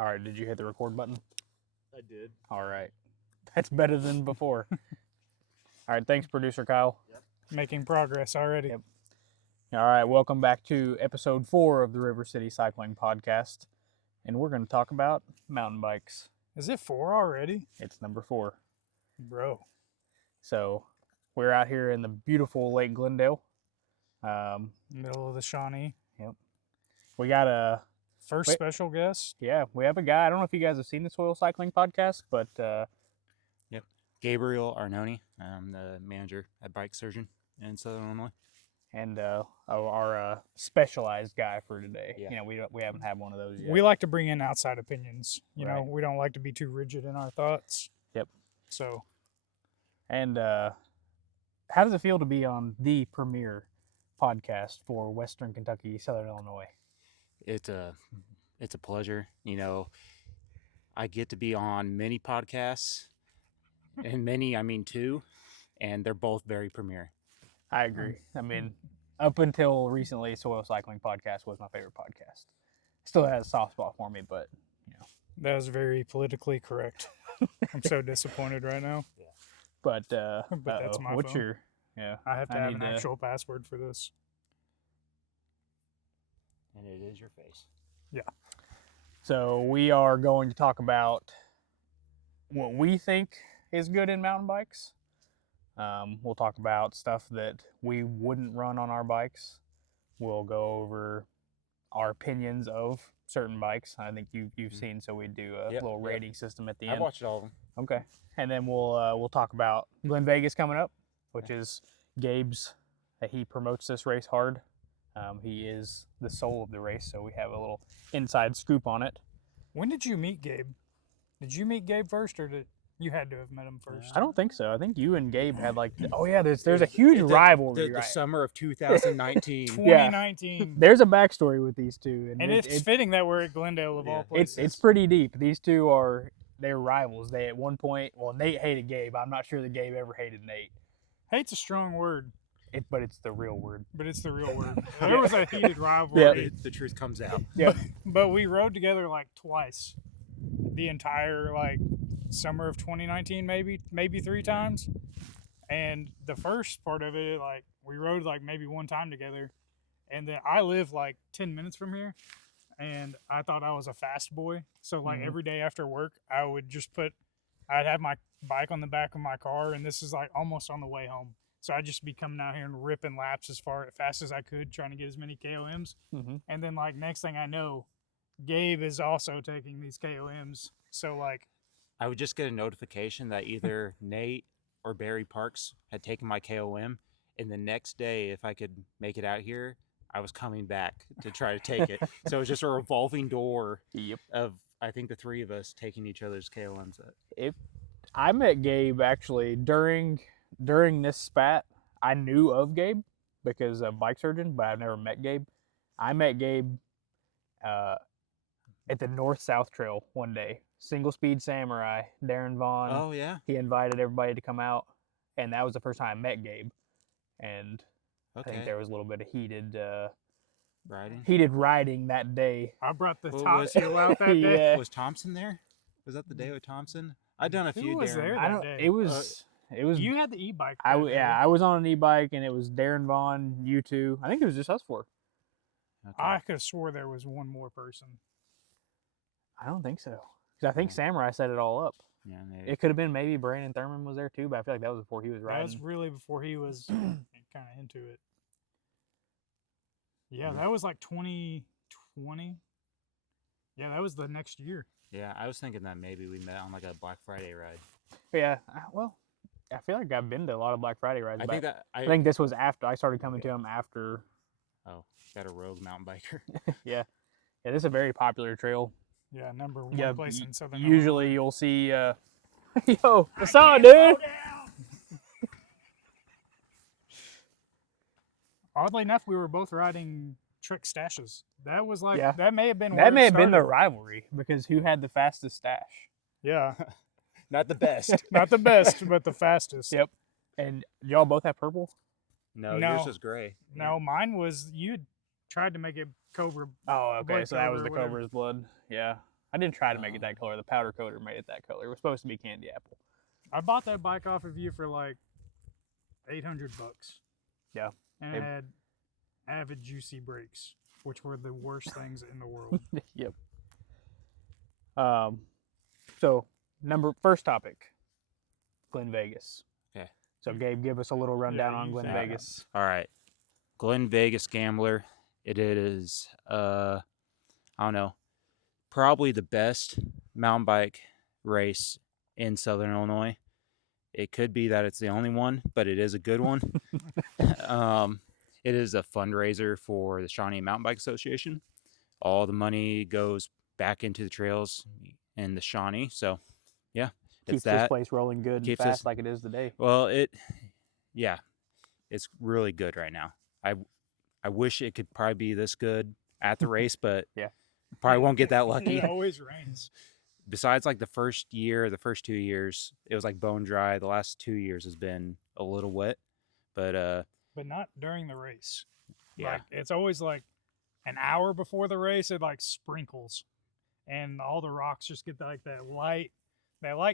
All right, did you hit the record button? I did. All right. That's better than before. All right, thanks, Producer Kyle. Yep. Making progress already. Yep. All right, welcome back to episode 4 of the River City Cycling Podcast. And we're going to talk about mountain bikes. Is it 4 already? It's number 4. Bro. So we're out here in the beautiful Lake Glendale. Middle of the Shawnee. Yep. We got a... First special guest. Yeah, we have a guy. I don't know if you guys have seen the Soil Cycling Podcast, but... Yep. Gabe Arnone. I'm the manager at Bike Surgeon in Southern Illinois. And our specialized guy for today. Yeah. You know, we haven't had one of those yet. We like to bring in outside opinions. You Right. know, we don't like to be too rigid in our thoughts. Yep. So. And how does it feel to be on the premier podcast for Western Kentucky, Southern Illinois? It's a pleasure. You know, I get to be on many podcasts, and many, I mean 2, and they're both very premier. I agree. I mean, up until recently, Soil Cycling Podcast was my favorite podcast. Still has a soft spot for me, but, you know. That was very politically correct. I'm so disappointed right now. Yeah. But that's my what's phone. your... Yeah. I have to have an need to- actual password for this. And it is your face. Yeah. So we are going to talk about what we think is good in mountain bikes. We'll talk about stuff that we wouldn't run on our bikes. We'll go over our opinions of certain bikes. I think you've seen, so we do a Yep, little yep. rating system at the I've end. watched all of them. Okay, and then we'll talk about Glenvegas coming up, which is Gabe's. He promotes this race hard. He is the soul of the race, so we have a little inside scoop on it. When did you meet Gabe? Did you meet Gabe first, or did you had to have met him first? I don't think so. I think you and Gabe had there's a huge rivalry, The right? summer of 2019. 2019. There's a backstory with these two, And it's fitting that we're at Glendale of all places. it's pretty deep. These two they're rivals. They at one point, Nate hated Gabe. I'm not sure that Gabe ever hated Nate. Hate's a strong word, But it's the real word. but it's the real word. There was a heated rivalry, The truth comes out. Yeah. but we rode together like twice. The entire summer of 2019, maybe 3 times. And the first part of it, we rode maybe 1 time together. And then I live 10 minutes from here, and I thought I was a fast boy. So every day after work, I would I'd have my bike on the back of my car, and this is almost on the way home. So I'd just be coming out here and ripping laps as fast as I could, trying to get as many KOMs. Mm-hmm. And then next thing I know, Gabe is also taking these KOMs. So I would just get a notification that either Nate or Barry Parks had taken my KOM, and the next day, if I could make it out here, I was coming back to try to take it. So it was just a revolving door of, I think, the 3 of us taking each other's KOMs. I met Gabe actually during this spat. I knew of Gabe because of Bike Surgeon, but I've never met Gabe. I met Gabe at the North-South Trail one day. Single Speed Samurai, Darren Vaughn. Oh, yeah? He invited everybody to come out, and that was the first time I met Gabe. And Okay. I think there was a little bit of heated Riding? that day. I brought the Well, top was- seal out that day. Yeah. Was Thompson there? Was that the day with Thompson? I'd done a Who few was Darren. there? I don't. day. It was. You had the e-bike. I was on an e-bike, and it was Darren Vaughn, you two. I think it was just us 4. Okay. I could have swore there was one more person. I don't think so. Because I think Yeah. Samurai set it all up. Yeah, maybe. It could have been maybe Brandon Thurman was there too, but I feel like that was before he was That riding. was really before he was kind of into it. Yeah, that was 2020. Yeah, that was the next year. Yeah, I was thinking that maybe we met on a Black Friday ride. But yeah, well, I feel like I've been to a lot of Black Friday rides. I but think that I think this was after I started coming to him after. Oh, got a rogue mountain biker. Yeah, this is a very popular trail. Yeah, number 1 Yeah, place in Southern usually you'll see. Yo, what's up, dude? Oddly enough, we were both riding trick stashes. That was Yeah. that may have been That where may it have been the started. rivalry because who had the fastest stash? Yeah, Not the best. not the best, but the fastest. Yep. And y'all both have purple? No, No. yours was gray. No, mine was, you tried to make it Cobra. Oh, okay. Blood So that Cobra was or the whatever. Cobra's blood. Yeah. I didn't try to make it that color. The powder coater made it that color. It was supposed to be candy apple. I bought that bike off of you for like $800. Yeah. And it had Avid Juicy brakes, which were the worst things in the world. Yep. So first topic, Glenvegas. Okay. So Gabe, give us a little rundown on Glenvegas. All right. Glenvegas Gambler. It is, I don't know, probably the best mountain bike race in Southern Illinois. It could be that it's the only one, but it is a good one. It is a fundraiser for the Shawnee Mountain Bike Association. All the money goes back into the trails in the Shawnee. So, yeah, Keeps this place rolling good and fast like it is today. Well, it's really good right now. I wish it could probably be this good at the race, but probably won't get that lucky. It always rains. Besides, like the first 2 years, it was like bone dry. The last 2 years has been a little wet, but not during the race. Yeah, like, it's always like an hour before the race. It like sprinkles, and all the rocks just get like that light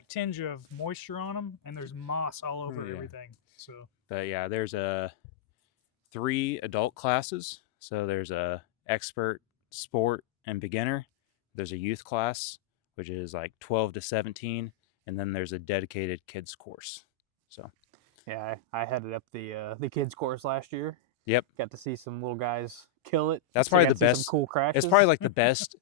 tinge of moisture on them, and there's moss all over everything. So, but yeah, there's 3 adult classes. So there's a expert, sport, and beginner. There's a youth class, which is like 12 to 17, and then there's a dedicated kids course. So, yeah, I headed up the kids course last year. Yep, got to see some little guys kill it. That's probably the best. Some cool crashes. It's probably like the best.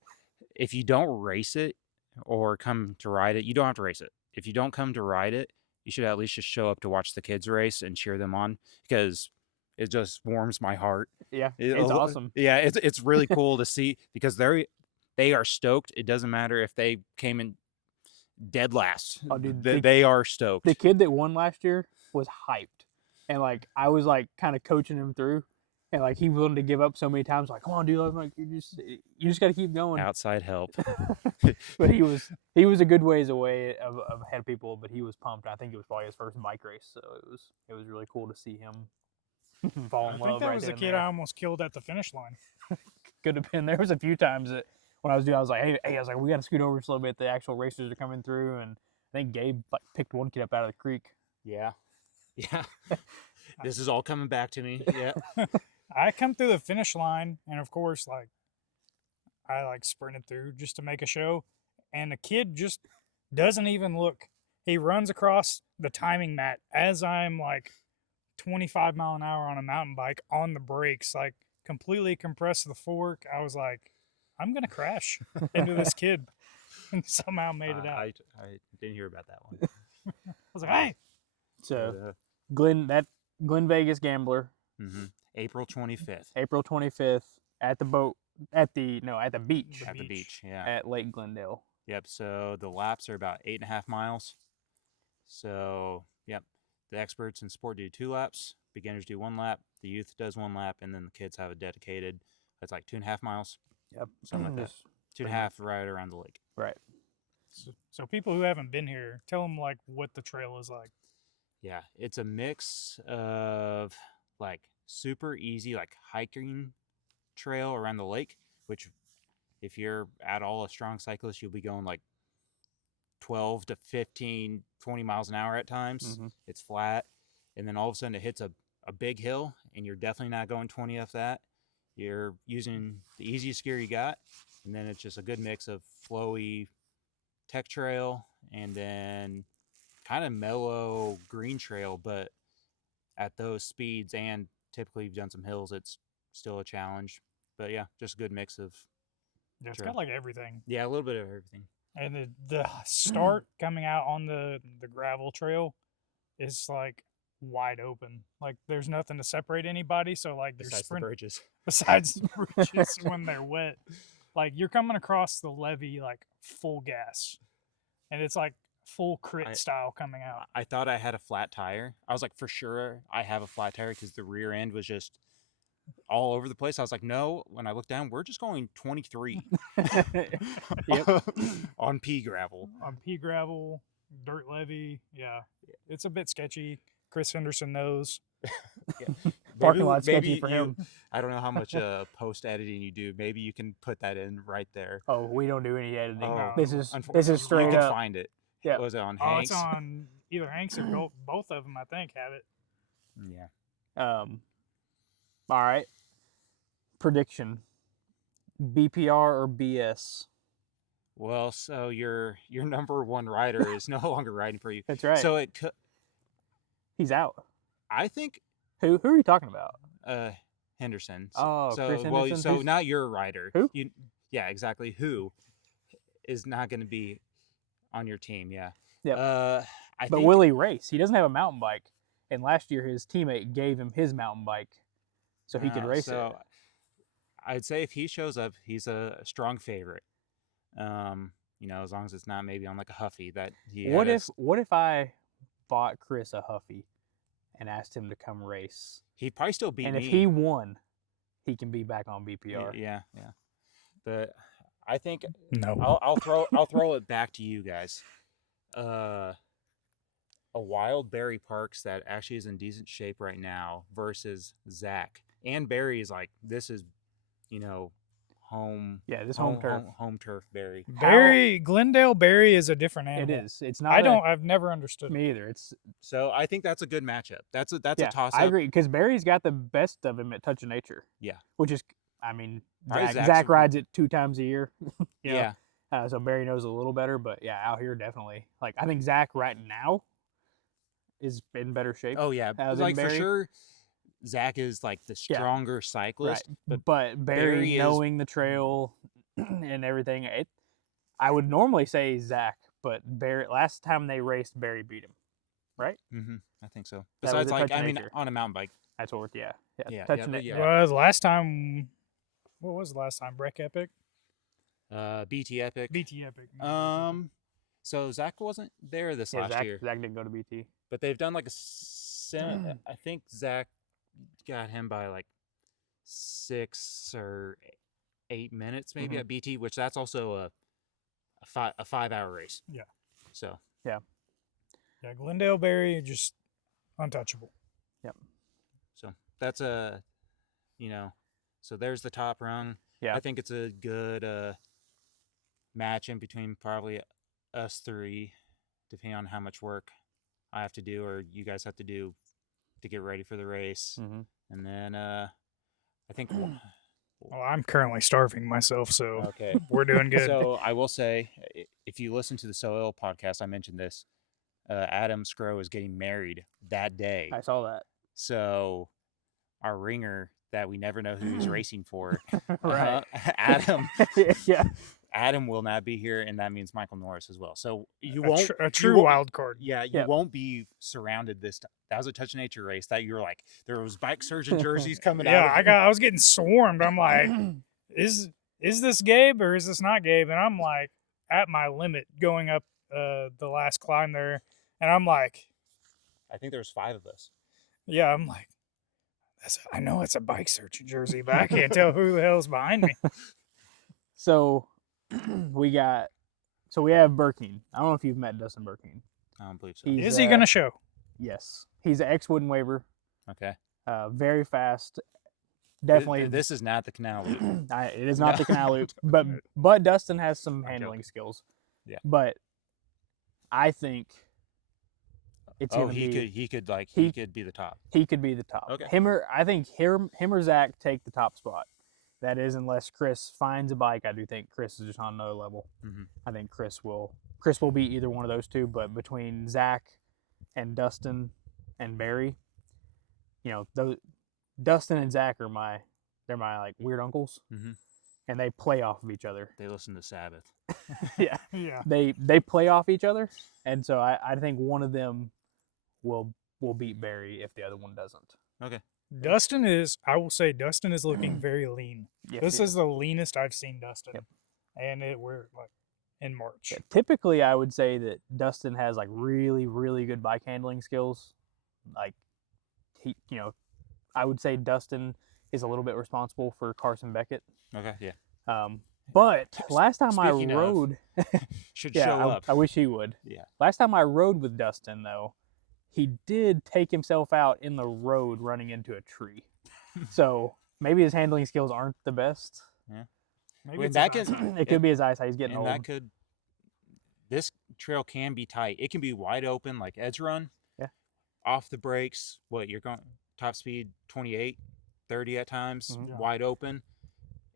If you don't race it or come to ride it, you don't have to race it. If you don't come to ride it, you should at least just show up to watch the kids race and cheer them on, because it just warms my heart. Yeah, it's awesome. Yeah, it's really cool to see, because they are stoked. It doesn't matter if they came in dead last. Oh, dude, they are stoked. The kid that won last year was hyped, and like I was like kind of coaching him through, and like he wanted to give up so many times. Like, come on, dude! I'm like, you just got to keep going. Outside help. But he was a good ways away of ahead of people, but he was pumped. I think it was probably his first bike race, so it was really cool to see him fall in love. I think that right was the kid there. I almost killed at the finish line. Could have been. There was a few times that when I was doing, I was like, hey, I was like, we got to scoot over just a little bit. The actual racers are coming through, and I think Gabe like picked one kid up out of the creek. Yeah. This is all coming back to me. Yeah. I come through the finish line, and of course, like I like sprinted through just to make a show, and the kid just doesn't even look. He runs across the timing mat as I'm like 25 mile an hour on a mountain bike on the brakes, like completely compressed the fork. I was like, I'm gonna crash into this kid, and somehow made it out. I didn't hear about that one. I was like, hey. So Glenvegas Gambler. Mm-hmm. April 25th. April 25th at the beach. At the beach, yeah. At Lake Glendale. Yep. So the laps are about 8.5 miles. So, yep. The experts in sport do 2 laps. Beginners do 1 lap. The youth does 1 lap, and then the kids have a dedicated. That's like 2.5 miles. Yep. Something like that. 2.5 right around the lake. Right. So people who haven't been here, tell them like what the trail is like. Yeah, it's a mix of like super easy like hiking trail around the lake, which if you're at all a strong cyclist, you'll be going like 12 to 15, 20 miles an hour at times. Mm-hmm. It's flat, and then all of a sudden it hits a big hill, and you're definitely not going 20 off that. You're using the easiest gear you got, and then it's just a good mix of flowy tech trail and then kind of mellow green trail, but at those speeds, and typically you've done some hills, it's still a challenge. But yeah, just a good mix of It's got like everything. Yeah, a little bit of everything. And the start coming out on the gravel trail is like wide open. Like there's nothing to separate anybody. So like there's Besides the bridges. Besides the bridges when they're wet. Like you're coming across the levee like full gas. And it's like full crit style coming out. I thought I had a flat tire. I was like, for sure I have a flat tire, because the rear end was just all over the place. I was like, no. When I looked down, we're just going 23 on pea gravel. On pea gravel, dirt levee. Yeah, it's a bit sketchy. Chris Henderson knows. parking lot sketchy for him. I don't know how much post editing you do. Maybe you can put that in right there. Oh, we don't do any editing. Oh, This is unfortunately, straight you can up. find it. Yeah. Was it on Oh, Hanks? it's on either Hanks or both of them. I think have it. Yeah. All right. Prediction: BPR or BS? Well, so your number one rider is no longer riding for you. That's right. So He's out. I think Who are you talking about? Henderson. Oh, so Chris well, Henderson? so Who's- not your rider. Who? Yeah, exactly. Who is not going to be on your team? Yeah. Yep. I But think, will he race? He doesn't have a mountain bike, and last year his teammate gave him his mountain bike, so he could race so it. I'd say if he shows up, he's a strong favorite. As long as it's not maybe on like a Huffy that he. What if I bought Chris a Huffy and asked him to come race? He'd probably still beat And me. if he won, he can be back on BPR. Yeah. But I think No. I'll throw it back to you guys. A wild Barry Parks that actually is in decent shape right now versus Zach. And Barry is like, this is, home. Yeah, this home turf. Home turf Barry. Glendale Barry is a different It animal. is. It's not. I've never understood me either. It's So I think that's a good matchup. That's a toss up. I agree because Barry's got the best of him at Touch of Nature. Yeah. Which is, I mean, Probably Zach Zach's- rides it 2 times a year. Yeah. So Barry knows a little better, but yeah, out here definitely. Like I think Zach right now is in better shape. Oh yeah. than Like for Barry. sure, Zach is like the Yeah. stronger cyclist. Right. But But Barry Barry is- knowing the trail and everything, I would normally say Zach, but Barry last time they raced, Barry beat him. Right? I think so. That was Besides, a like Touch of I mean, Nature. on a mountain bike. That's what we're Yeah, Touch yeah, of but Nature. yeah. Was last time? What was the last time? Break Epic. BT Epic. BT Epic. So Zach wasn't there this Yeah, last Zach year, didn't go to BT. but they've done like I think Zach got him by like 6 or 8 minutes maybe Mhm. at BT, which that's also a 5-hour race. Yeah. So Yeah, Glendale Barry just untouchable. that's so there's the top rung. Yeah. I think it's a good match in between probably us three, depending on how much work I have to do or you guys have to do to get ready for the race. Mm-hmm. And then I think Well, I'm currently starving myself, so okay. we're doing good. So I will say, if you listen to the Soil podcast, I mentioned this. Adam Scrow is getting married that day. I saw that. So our ringer that we never know who he's racing for, Right. Adam. Yeah. Adam will not be here, and that means Michael Norris as well. So you a won't a you true won't- wild card. Yeah, you Yep. won't be surrounded this time. That was a Touch of Nature race that you're like there was bike surgeon jerseys coming Yeah, out. I was getting swarmed. I'm like, is this Gabe or is this not Gabe? And I'm like at my limit going up the last climb there, and I'm like, I think there was 5 of us. yeah, I'm like, I know it's a bike surgeon jersey, but I can't tell who the hell's behind me. So we have Burkeen. I don't know if you've met Dustin Burkeen. I don't believe so. He's, Is he gonna show? Yes. He's an ex-Wood and Waver. Okay. Very fast. Definitely. This is not the canal loop. It is not the canal loop, but Dustin has some I'm handling joking. skills. Yeah. But I think it's Oh, gonna be he could be the top. he could be the top. Okay. I think him or Zach take the top spot. That is, unless Chris finds a bike. I do think Chris is just on another level. Mhm. I think Chris will beat either one of those two. But between Zach and Dustin and Barry, those Dustin and Zach are my like weird uncles, Mhm. and they play off of each other. They listen to Sabbath. Yeah, Yeah. they play off each other, and so I think one of them will beat Barry if the other one doesn't. Okay. I will say Dustin is looking very lean. Yes, This he is the leanest I've seen Dustin. Yep. And we're like in March. Yeah, typically, I would say that Dustin has like really, really good bike handling skills. Like I would say Dustin is a little bit responsible for Carson Beckett. Okay. Yeah. But last time Speaking I of, rode, Should yeah, show up. I wish he would. Yeah. Last time I rode with Dustin though, he did take himself out in the road running into a tree. So maybe his handling skills aren't the best. Maybe When it's that his gets- eyesight. It could be his eyesight. He's getting and old. this trail can be tight. It can be wide open, like edge run. Yeah. Off the brakes. What you're going top speed 28, 30 at times, Mhm. Yeah. wide open,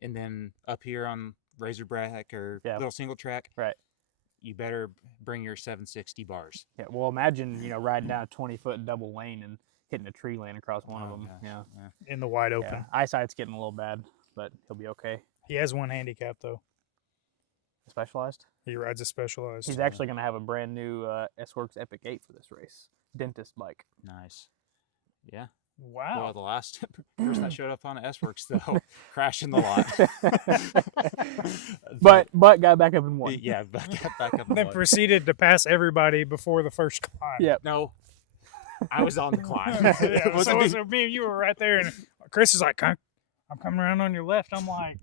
and then up here on Razorback or Yeah. little single track. Right. You better bring your 760 bars. Yeah. Well, imagine riding down a 20-foot double lane and hitting a tree lane across one of Oh, them. gosh, Yeah. In the wide open. Yeah. Eyesight's getting a little bad, but he'll be okay. He has one handicap though. Specialized. He rides a Specialized. He's actually going to have a brand new S-Works Epic 8 for this race. Dentist bike. Nice. Yeah. Wow. Well, the last person that showed up on S-Works though crashed in the lot. but got back up and won. yeah, back up. Then and proceeded to pass everybody before the first climb. Yep. No, I was on the climb. Yeah, Wasn't me. so me and you were right there, and Chris is like, I'm coming around on your left. I'm like,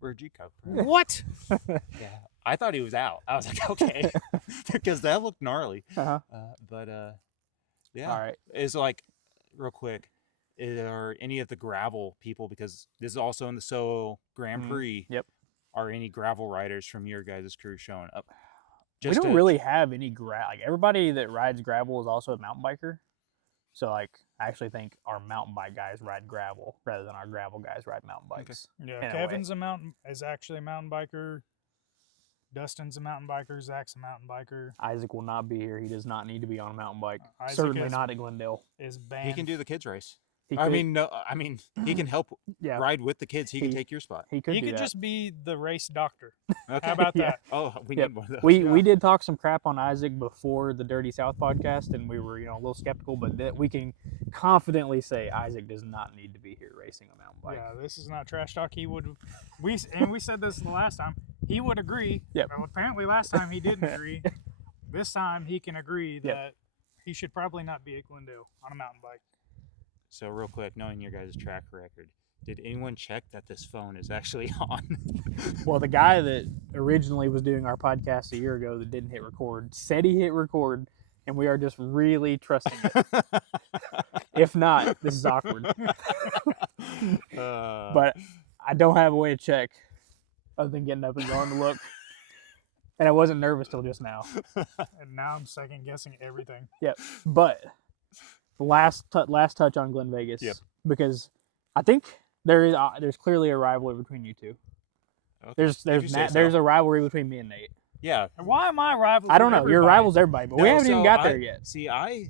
Where'd you come from? what? Yeah, I thought he was out. I was like, okay, because that looked gnarly. Uh-huh. But yeah, All right. it's like real quick. Are any of the gravel people, because this is also in the Soho Grand Mhm. Prix? Yep. Are any gravel riders from your guys' crew showing up? We don't really have any like everybody that rides gravel is also a mountain biker. So like I actually think our mountain bike guys ride gravel rather than our gravel guys ride mountain bikes. Yeah, in a Kevin's is actually a mountain biker. Dustin's a mountain biker. Zach's a mountain biker. Isaac will not be here. He does not need to be on a mountain bike. Isaac Certainly is- not at Glendale. Is banned. He can do the kids race. He I could- mean, no. I mean, he can help yeah, ride with the kids. He can He- take your spot. he could He do could that. just be the race doctor. Okay. How about Yeah. that? Oh, we Yep. need one of those. We did talk some crap on Isaac before the Dirty South podcast, and we were a little skeptical, but that we can confidently say Isaac does not need to be here racing a mountain bike. Yeah, this is not trash talk. He would. We said this the last time. He would agree. Yep. Well, apparently, last time he didn't agree. This time he can agree Yep. that he should probably not be at Glendale on a mountain bike. So real quick, knowing your guys' track record, did anyone check that this phone is actually on? Well, the guy that originally was doing our podcast a year ago that didn't hit record said he hit record, and we are just really trusting it. If not, this is awkward. But I don't have a way to check other than getting up and going to look. And I wasn't nervous till just now. And now I'm second guessing everything. But the last touch on Glen Vegas, Yep. because I think there's clearly a rivalry between you two. Okay, There's if you say there's so. a rivalry between me and Nate. Yeah. And why am I rival? I don't with know. You're everybody? rivals everybody, but we No, haven't even so got there yet. See, I'm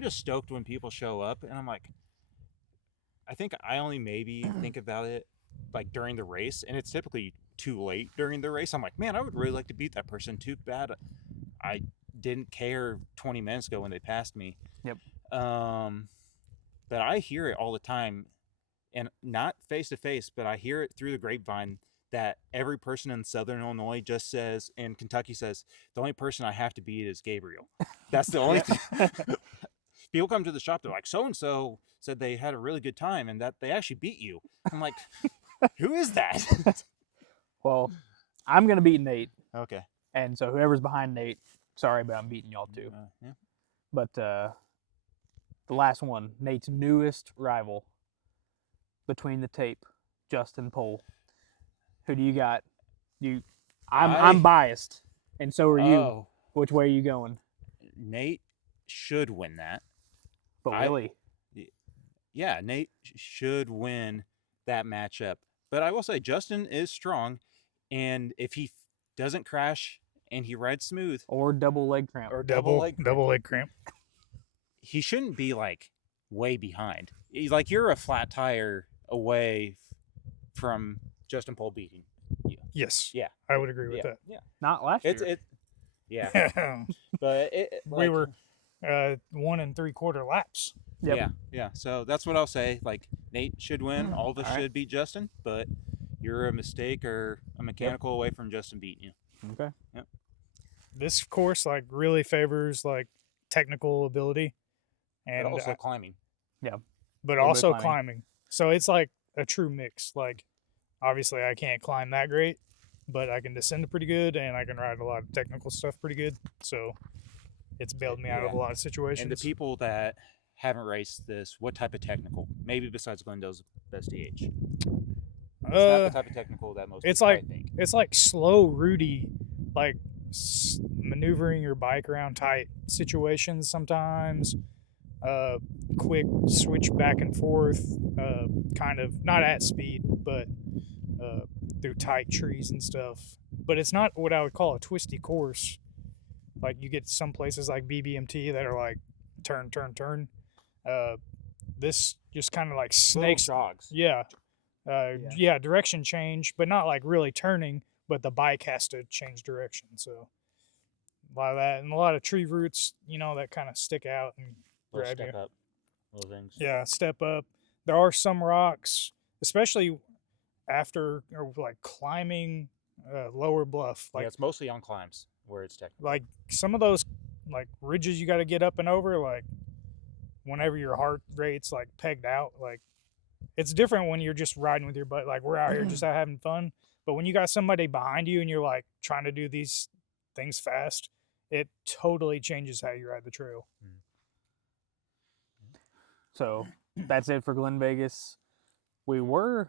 just stoked when people show up, and I'm like, I think I only maybe think about it like during the race, and it's typically too late during the race. I'm like, man, I would really like to beat that person. Too bad I didn't care 20 minutes ago when they passed me. Yep. But I hear it all the time, and not face to face, but I hear it through the grapevine that every person in Southern Illinois just says, and Kentucky says, the only person I have to beat is Gabriel. That's the only thing. People come to the shop, they're like, so-and-so said they had a really good time and that they actually beat you. I'm like, who is that? Well, I'm gonna beat Nate, Okay. and so whoever's behind Nate, sorry, but I'm beating y'all too. Yeah. But the last one, Nate's newest rival between the tape, Justin Pohl. Who do you got? I'm biased, and so are you. Oh, Which way are you going? Nate should win that. But I- really, Yeah, Nate should win that matchup. But I will say Justin is strong, and if he doesn't crash and he rides smooth, or double leg cramp. Or Double leg double leg cramp. he shouldn't be like way behind. He's like, you're a flat tire away from Justin Pohl beating you. Yes. Yeah. I would agree with Yeah. Not last year. Yeah, that. but We were 1 3/4 laps. Yep. Yeah. So that's what I'll say. Like Nate should win. All of us All right. should beat Justin, but you're a mistake or a mechanical away from Justin beating you. Okay. This course really favors technical ability, And and also climbing. but bit also climbing. climbing. So it's like a true mix. Obviously I can't climb that great, but I can descend pretty good and I can ride a lot of technical stuff pretty good. So it's bailed me out of a lot of situations. And the people that haven't raced this, what type of technical? Maybe besides Glendale's best DH. It's not the type of technical that most people think. It's like slow, Rudy, like maneuvering your bike around tight situations sometimes. Quick switch back and forth, kind of not at speed, but through tight trees and stuff. But it's not what I would call a twisty course. Like you get some places like BBMT that are like turn. This just kind of like snakes. Jogs. Yeah. Direction change, but not like really turning, but the bike has to change direction. So a lot of that and a lot of tree roots, that kind of stick out and grab you. Step up. Little things. Yeah, step up. There are some rocks, especially after or like climbing lower bluff. Like it's mostly on climbs where it's technical. Like some of those like ridges you got to get up and over. Like whenever your heart rate's like pegged out, like it's different when you're just riding with your butt. Like we're out here just out having fun. But when you got somebody behind you and you're like trying to do these things fast, it totally changes how you ride the trail. So that's it for Glenvegas. We were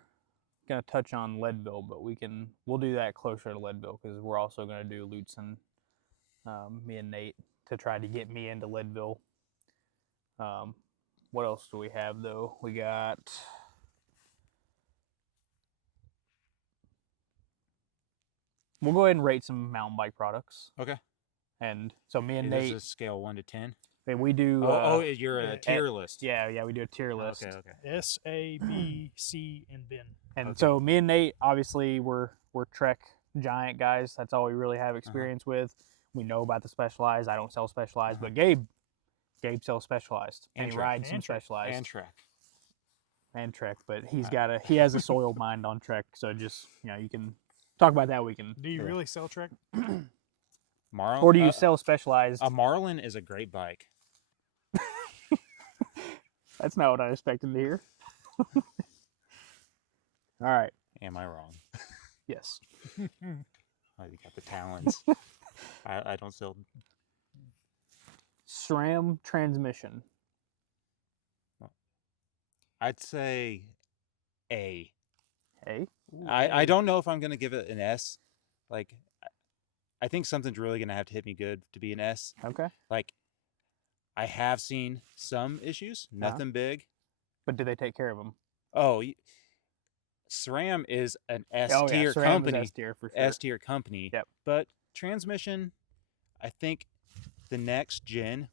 gonna touch on Leadville, but we'll do that closer to Leadville because we're also gonna do Lutsen, me and Nate, to try to get me into Leadville. What else do we have though? We got we'll go ahead and rate some mountain bike products. Okay. And so me and This Nate, is a scale 1 to 10. and we do. You're a tier list. Yeah, we do a tier list. Okay. S, A, B, C, and Ben. And so me and Nate, obviously, we're Trek giant guys. That's all we really have experience with. We know about the Specialized. I don't sell Specialized, but Gabe sells Specialized, and he rides some Specialized and Trek. But he has a soiled mind on Trek. So just you can talk about that. We can. Do you really sell Trek? Marlin, or do you sell Specialized? A Marlin is a great bike. That's not what I expected to hear. All right. Am I wrong? Yes. You got the talons. I don't sell. SRAM transmission. I'd say A. A? I don't know if I'm going to give it an S. Like, I think something's really going to have to hit me good to be an S. Okay. Like, I have seen some issues, nothing big. But do they take care of them? Oh, SRAM is an S tier company. S tier for sure. S tier company. Yep. But transmission, I think the next gen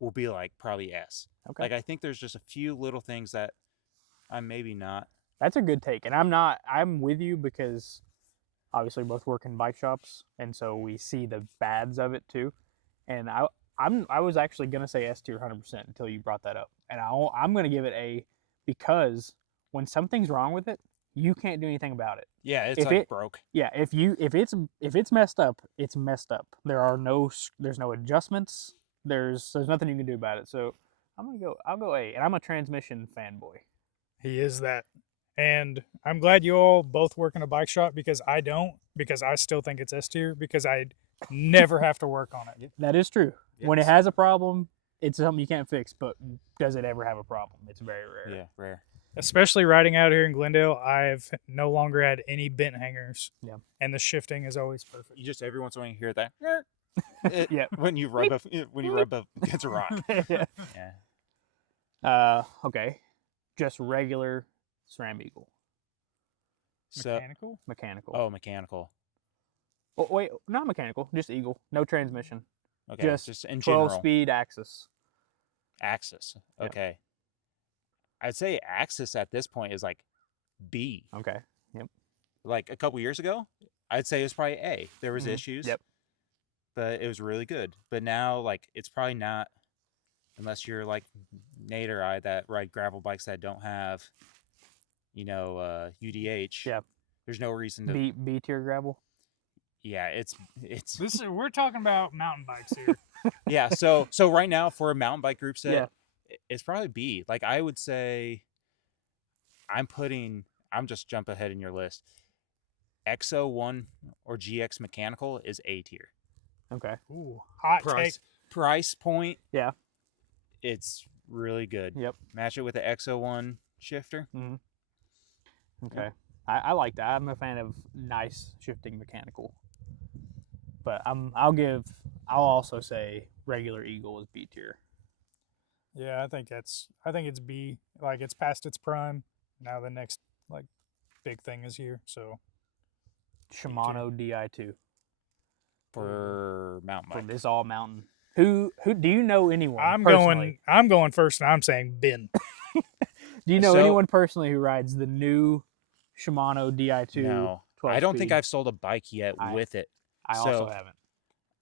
will be like probably S. Okay. Like I think there's just a few little things that I'm maybe not. That's a good take, and I'm with you because obviously both work in bike shops, and so we see the bads of it too. And I was actually gonna say S tier 100% until you brought that up, and I'm gonna give it A because when something's wrong with it, you can't do anything about it. Yeah, it's broke. Yeah, if it's messed up, it's messed up. There's no adjustments. There's nothing you can do about it. So I'll go A, and I'm a transmission fanboy. He is that. And I'm glad you all both work in a bike shop because I don't, because I still think it's S tier because I never have to work on it. That is true. Yes. When it has a problem, it's something you can't fix, but does it ever have a problem? It's very rare. Yeah, rare. Especially riding out here in Glendale, I've no longer had any bent hangers. Yeah. And the shifting is always perfect. You just every once in a while you hear that. Yeah. When you rub up against a rock. Yeah. Okay. Just regular SRAM Eagle. Mechanical. Oh, mechanical. Oh, wait, not mechanical. Just Eagle. No transmission. Okay. Just in 12-speed Axis. Axis. Yep. Okay. I'd say Axis at this point is like B. Okay. Yep. Like a couple years ago, I'd say it was probably A. There was issues. Yep. But it was really good. But now, like, it's probably not, unless you're like Nate or I that ride gravel bikes that don't have, UDH. Yeah. There's no reason to B tier gravel. Yeah, it's. We're talking about mountain bikes here. Yeah. So right now for a mountain bike group set, it's probably B. Like I would say, I'm just jump ahead in your list. XO1 or GX mechanical is A tier. Okay. Ooh, hot take. price point, Yeah. it's really good. Yep. Match it with the XO1 shifter. Okay. I like that. I'm a fan of nice shifting mechanical. But I'll also say regular Eagle is B tier. Yeah, I think it's B. Like, it's past its prime. Now the next like big thing is here. So Shimano Di2 For mountain for bike. this all mountain. Who do you know anyone? I'm personally? going first, and I'm saying bin. Do you know So- anyone personally who rides the new Shimano Di2? No, 12 I don't think speed? I've sold a bike yet with it. I also haven't.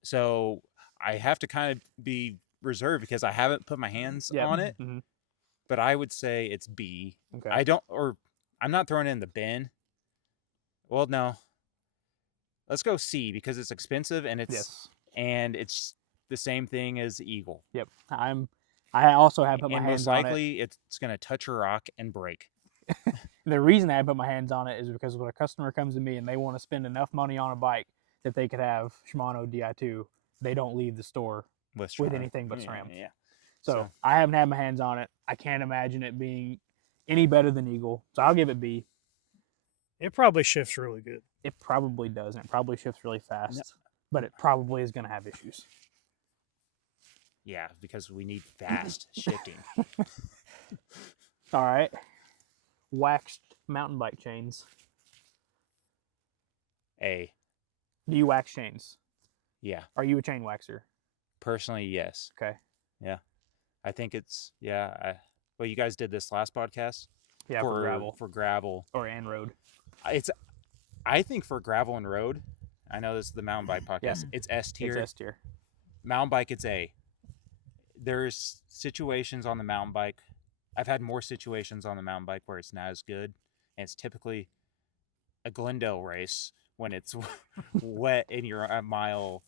So I have to kind of be reserved because I haven't put my hands on it. Mhm. But I would say it's B. Okay. I'm not throwing it in the bin. Well, no. Let's go C because it's expensive and it's the same thing as Eagle. Yep. I also have put my And hands most on it. likely it's going to touch a rock and break. The reason I put my hands on it is because when a customer comes to me and they want to spend enough money on a bike that they could have Shimano Di2, they don't leave the store with SRAM. anything but SRAM. Yeah. So I haven't had my hands on it. I can't imagine it being any better than Eagle. So I'll give it B. It probably shifts really good. It probably does, and it probably shifts really fast, but it probably is going to have issues. Yeah, because we need fast shifting. All right. Waxed mountain bike chains. A. Do you wax chains? Yeah. Are you a chain waxer? Personally, yes. Okay. Yeah. I think it's, well, you guys did this last podcast. Yeah, for gravel. For gravel. And road. I think for gravel and road, I know this is the mountain bike podcast, it's S tier. It's S tier. Mountain bike, it's A. There's situations on the mountain bike. I've had more situations on the mountain bike where it's not as good. And it's typically a Glendale race when it's wet and you're at mile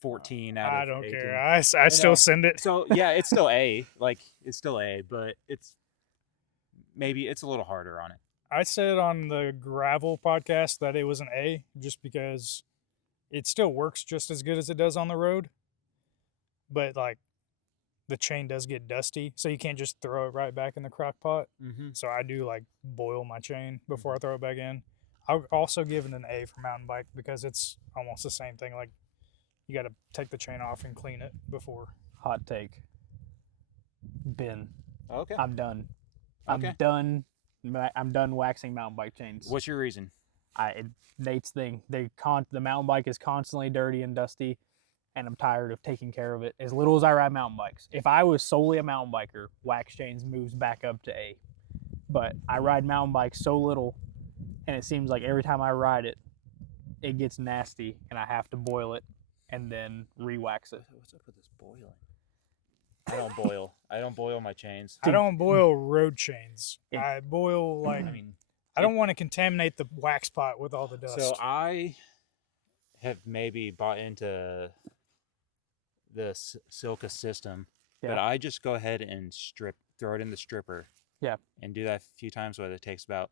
14 out of 18. I don't care. I still send it. So, yeah, it's still A. Like, it's still A, but it's a little harder on it. I said on the gravel podcast that it was an A just because it still works just as good as it does on the road. But, like, the chain does get dusty, so you can't just throw it right back in the crock pot. Mm-hmm. So I do, like, boil my chain before I throw it back in. I'll also give it an A for mountain bike because it's almost the same thing. Like, you got to take the chain off and clean it before. Hot take. Bin. Okay. I'm done. Okay. I'm done waxing mountain bike chains. What's your reason? Nate's thing. The mountain bike is constantly dirty and dusty, and I'm tired of taking care of it. As little as I ride mountain bikes. If I was solely a mountain biker, wax chains moves back up to A. But I ride mountain bikes so little, and it seems like every time I ride it, it gets nasty, and I have to boil it and then re-wax it. What's up with this boiling? I don't boil. I don't boil my chains. I don't boil road chains. Yeah. I boil, like, I don't want to contaminate the wax pot with all the dust. So I have maybe bought into the Silka system, but I just go ahead and throw it in the stripper. Yeah. And do that a few times, whether it takes about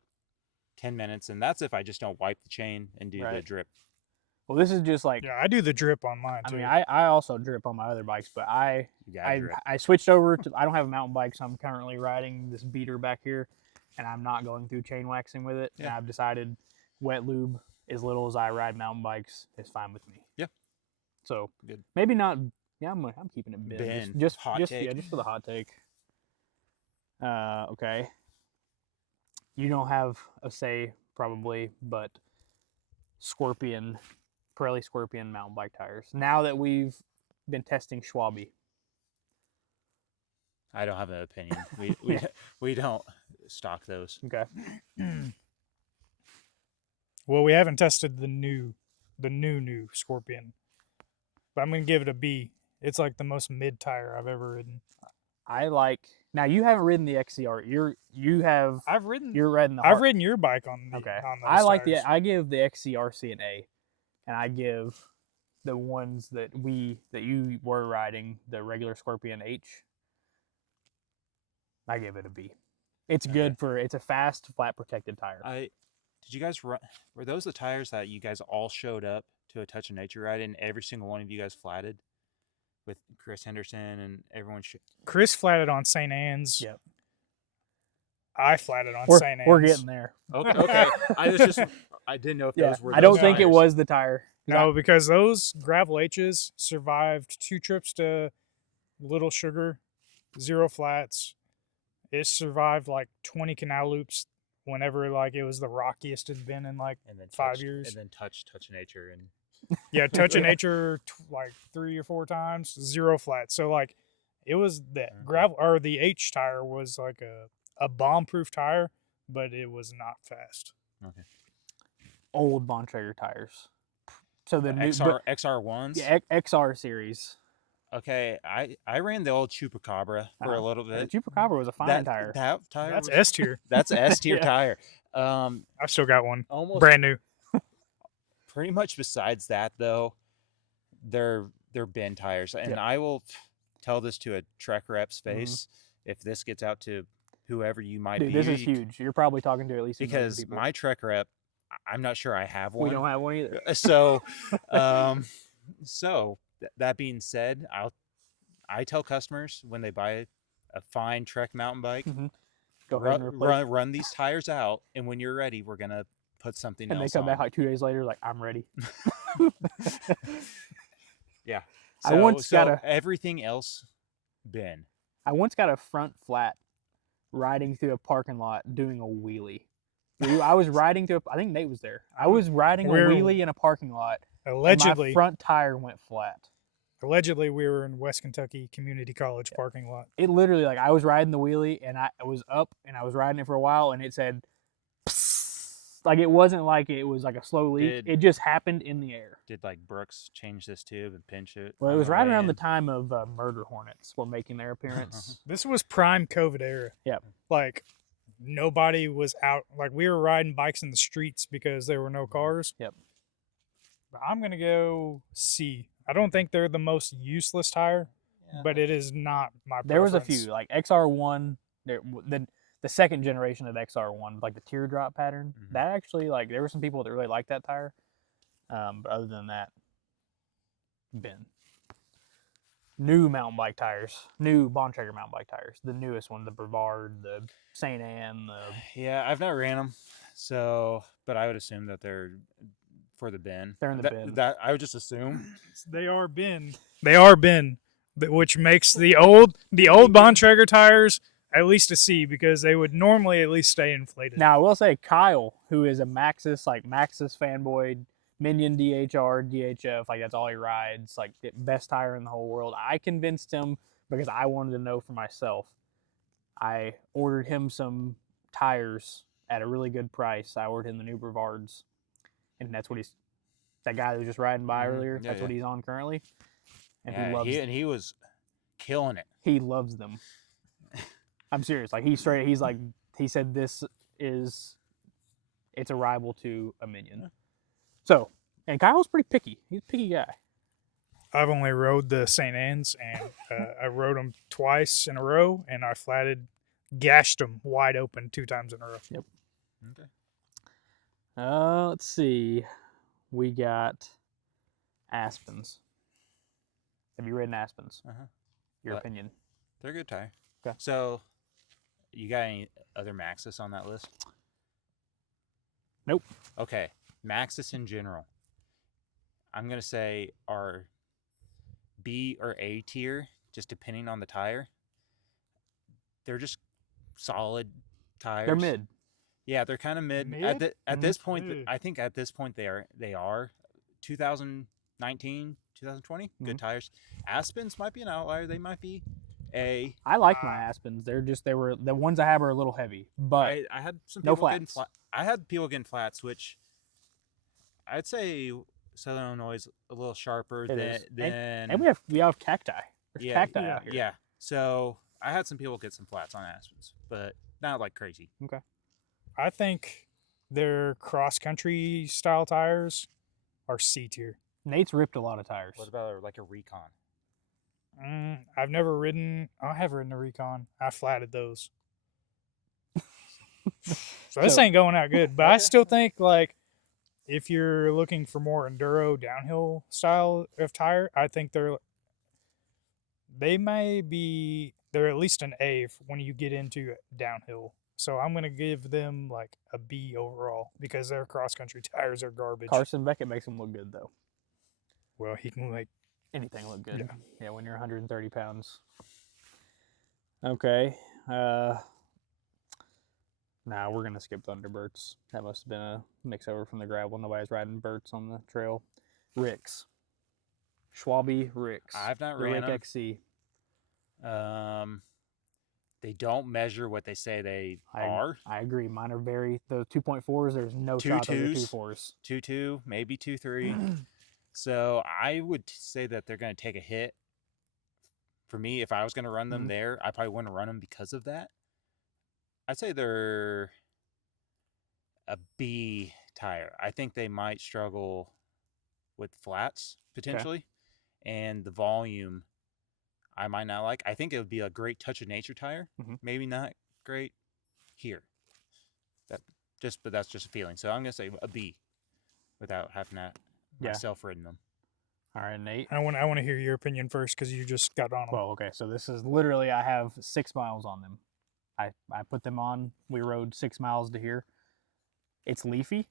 10 minutes. And that's if I just don't wipe the chain and do the drip. Well, this is just like... Yeah, I do the drip on mine, too. I mean, I also drip on my other bikes, but I drip. I switched over to... I don't have a mountain bike, so I'm currently riding this beater back here, and I'm not going through chain waxing with it. Yeah. And I've decided wet lube, as little as I ride mountain bikes, is fine with me. Yeah. So, good. Maybe not... Yeah, I'm keeping it bin. Just hot take. Yeah, just for the hot take. Okay. You don't have a say, probably, but Pirelli Scorpion mountain bike tires. Now that we've been testing Schwabe. I don't have an opinion. We don't stock those. Okay. Well, we haven't tested the new Scorpion, but I'm gonna give it a B. It's like the most mid tire I've ever ridden. Now you haven't ridden the XCR. You have. I've ridden. You're riding the. I've ridden your bike on. Okay. On those I like tires. I give the XCRC an A, and I give the ones that you were riding, the regular Scorpion H. I give it a B. It's good for. It's a fast, flat protected tire. Did you guys run? Were those the tires that you guys all showed up to a Touch of Nature ride, and every single one of you guys flatted? with Chris Henderson and everyone. Chris flatted on St. Anne's. Yep. I flatted on We're, St. Anne's. we're getting there. Okay. I didn't know if Yeah, those were. I don't those think it tires. was the tire. No, because those gravel H's survived 2 trips to Little Sugar, 0 flats. It survived like 20 canal loops whenever like it was the rockiest it'd been in like And then 5 years. And then touch nature and. Yeah, Touch of Nature like 3 or 4 times, 0 flats. So like it was the gravel or the H tire was like a bomb-proof tire, but it was not fast. Okay. Old Bontrager tires. So the new XR1s. Yeah, XR series. Okay, I ran the old Chupacabra for a little bit. The Chupacabra was a fine tire. That tire. That's was, S tier. That's an S tier Yeah. tire. I've still got one. Almost Brand new. pretty much besides that though, they're bin tires, and Yep. I will tell this to a Trek rep's face if this gets out to whoever you might Dude, be. this is huge. You're probably talking to at least a million because people. my Trek rep, I'm not sure I have one. We don't have one either. So, that being said, I tell customers when they buy a fine Trek mountain bike, Go ahead and replace. run these tires out, and when you're ready, we're gonna put something And they else come on. back like 2 days later, like, I'm ready. Yeah. I once got a- everything else bin. I once got a front flat riding through a parking lot doing a wheelie. I was riding through, I think Nate was there. I was riding a wheelie in a parking lot. Allegedly, And my front tire went flat. we were in West Kentucky Community College parking lot. It literally, like, I was riding the wheelie and I was up and I was riding it for a while and it said, psst. Like, it wasn't like it was like a slow leak. It just happened in the air. Did like Brooks change this tube and pinch it? Well, it on was the right way around in? the time of Murder Hornets were making their appearance. This was prime COVID era. Yep. Like nobody was out. Like we were riding bikes in the streets because there were no cars. Yep. But I'm gonna go C. I don't think they're the most useless tire, but it is not my. There was a preference. few, like XR1. The second generation of XR1, like the teardrop pattern. That actually, like, there were some people that really liked that tire. But other than that, bin. New mountain bike tires, new Bontrager mountain bike tires, the newest one, the Brevard, the St. Anne, Yeah, I've not ran them, so but I would assume that they're for the bin. They're in the bin. That I would just assume. They are bin. They are bin, which makes the old Bontrager tires at least a C because they would normally at least stay inflated. Now I will say Kyle, who is a Maxxis fanboy, Minion DHR, DHF, like that's all he rides, like best tire in the whole world. I convinced him because I wanted to know for myself. I ordered him some tires at a really good price. I ordered him the new Brevards, and that's what that guy that was just riding by earlier. Yeah, that's what he's on currently, and Yeah, he loves. he was killing it. He loves them. I'm serious. Like he said it's a rival to a Minion. So, and Kyle's pretty picky. He's a picky guy. I've only rode the St. Anne's, and I rode them twice in a row, and I gashed them wide open 2 times in a row. Yep. Okay. Let's see. We got Aspens. Have you ridden Aspens? Your What? opinion? They're a good tire. Okay. So, you got any other Maxxis on that list? Nope. Okay. Maxxis in general, I'm going to say are B or A tier, just depending on the tire. They're just solid tires. They're mid. Yeah, they're kind of mid. Mid? At this point, Mm. I think at this point they are 2019, 2020 good tires. Aspens might be an outlier. They might be A. I like my Aspens. They were the ones I have are a little heavy, but I had some no people getting flats. I had people getting flats, which I'd say Southern Illinois is a little sharper It is. than and we have cacti. There's cacti out here. Yeah. So I had some people get some flats on Aspens, but not like crazy. Okay. I think their cross-country style tires are C tier. Nate's ripped a lot of tires. What about like a Recon? I've never ridden. I have ridden a Recon. I flatted those. So this ain't going out good. But I still think like if you're looking for more enduro downhill style of tire, I think they're They may be, they're at least an A when you get into downhill. So I'm going to give them like a B overall because their cross country tires are garbage. Carson Beckett makes them look good, though. Well, he can make anything look good. Yeah. Yeah, when you're 130 pounds. Okay. Nah, we're going to skip Thunderbirds. That must have been a mix over from the gravel. Nobody's riding Birds on the trail. Ricks. Schwabe Ricks. I've not the ran Rick them. XC. They don't measure what they say they are. I agree. Mine are very, the 2.4s, there's no shot those are 2.4s. 2.2, maybe 2.3. So I would say that they're going to take a hit. For me, if I was going to run them there, I probably wouldn't run them because of that. I'd say they're a B tire. I think they might struggle with flats, potentially. And the volume, I might not like. I think it would be a great touch of nature tire. Maybe not great here. But that's just a feeling. So I'm going to say a B without having to myself ridden them. All right, Nate. I want to hear your opinion first because you just got on them. Well, okay, so this is literally, I have 6 miles on them. I put them on. We rode 6 miles to here. It's leafy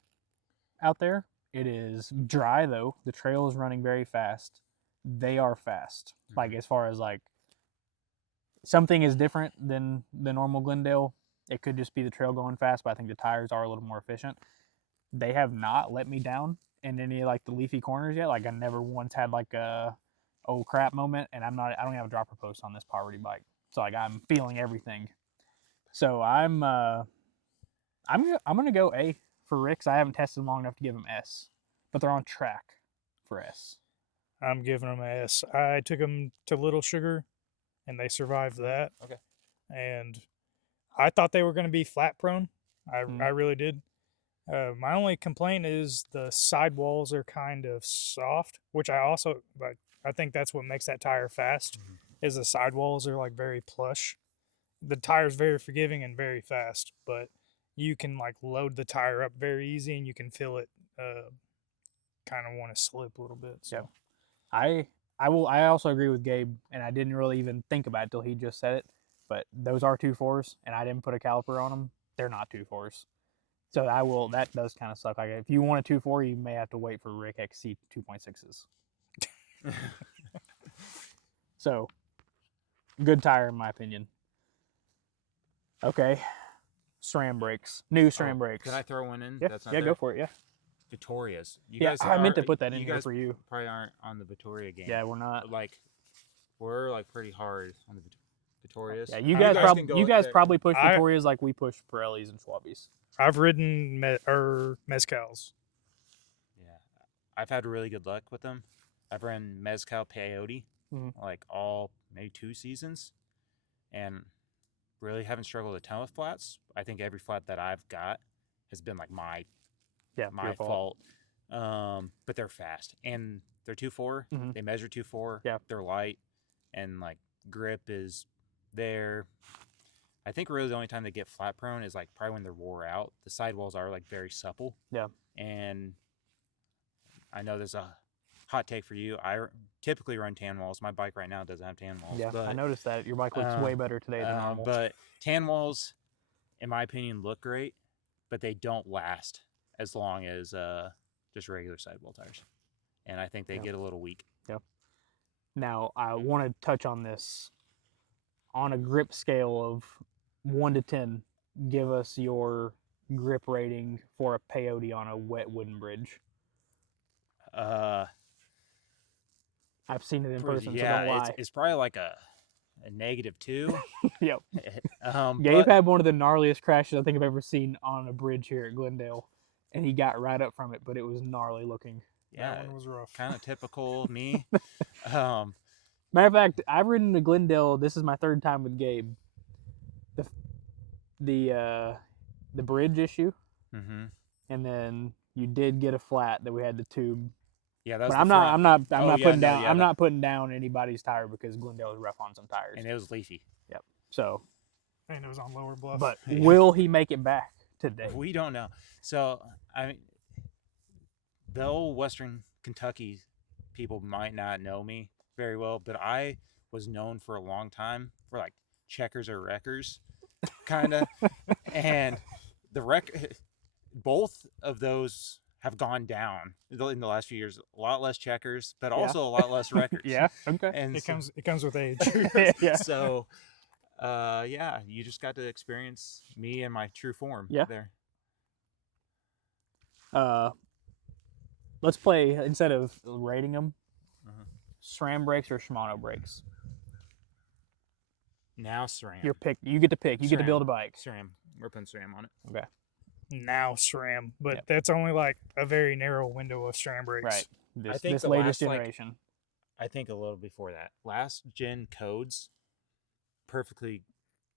out there. It is dry, though. The trail is running very fast. They are fast. Like, as far as, like, something is different than the normal Glendale. It could just be the trail going fast, but I think the tires are a little more efficient. They have not let me down in any, like, the leafy corners yet. Like, I never once had, like, a oh crap moment, and I don't have a dropper post on this poverty bike. So, like, I'm feeling everything. So I'm gonna go A for Ricks. I haven't tested them long enough to give them S, but they're on track for S. I'm giving them a S. I took them to Little Sugar, and they survived that. Okay. And I thought they were going to be flat prone. I really did. My only complaint is the sidewalls are kind of soft, which I also like. I think that's what makes that tire fast. Is the sidewalls are like very plush. The tire's very forgiving and very fast, but you can like load the tire up very easy and you can feel it kind of want to slip a little bit. So I also agree with Gabe, and I didn't really even think about it till he just said it, but those are 2.4s, and I didn't put a caliper on them. They're not 2.4s. So that does kind of suck. Like, if you want a 2.4, you may have to wait for Rick XC 2.6s. So, good tire in my opinion. Okay, SRAM brakes. New SRAM brakes. Can I throw one in? Yeah, That's not yeah, there? go for it. Yeah. Victorias. I meant to put that in here guys for you. Probably aren't on the Vittoria game. Yeah, we're not. Like, we're like pretty hard on the Vittorias. Yeah, you guys probably push Vittorias like we push Pirellis and Schwabes. I've ridden Mezcals. Yeah, I've had really good luck with them. I've ran Mezcal Peyote like all maybe 2 seasons, and really haven't struggled a ton with flats. I think every flat that I've got has been like my fault. But they're fast and they're 2.4. They measure 2.4. Yeah, they're light, and like grip is there. I think really the only time they get flat prone is like probably when they're wore out. The sidewalls are like very supple. Yeah, and I know there's a hot take for you. I typically run tan walls. My bike right now doesn't have tan walls. Yeah, but, I noticed that. Your bike looks way better today than normal. But tan walls, in my opinion, look great, but they don't last as long as just regular sidewall tires. And I think they get a little weak. Yep. Now, I want to touch on this. On a grip scale of 1 to 10, give us your grip rating for a peyote on a wet wooden bridge. I've seen it in person, so don't lie. It's probably like a -2. Yep. Gabe had one of the gnarliest crashes I think I've ever seen on a bridge here at Glendale, and he got right up from it, but it was gnarly looking. Yeah, that one was rough. Kind of typical me. Matter of fact, I've ridden to Glendale. This is my 3rd time with Gabe. The bridge issue, and then you did get a flat that we had to tube. Yeah, that's. But I'm not putting down anybody's tire because Glendale is rough on some tires, and it was leafy. Yep. So. And it was on Lower Bluff. But will he make it back today? We don't know. So I mean, the old Western Kentucky people might not know me very well, but I was known for a long time for like checkers or wreckers, kind of, and both of those have gone down in the last few years. A lot less checkers, but also a lot less wreckers. Yeah. Okay. And It comes with age. Yeah. so, yeah, you just got to experience me in my true form. Yeah. There. Let's play, instead of rating them, Uh-huh. SRAM brakes or Shimano brakes. Now SRAM. You get to pick. You get to SRAM. build a bike. SRAM. We're putting SRAM on it. Okay. Now SRAM, but Yep. that's only like a very narrow window of SRAM brakes. Right. This, think this the latest last, generation. I think a little before that. Last gen codes, perfectly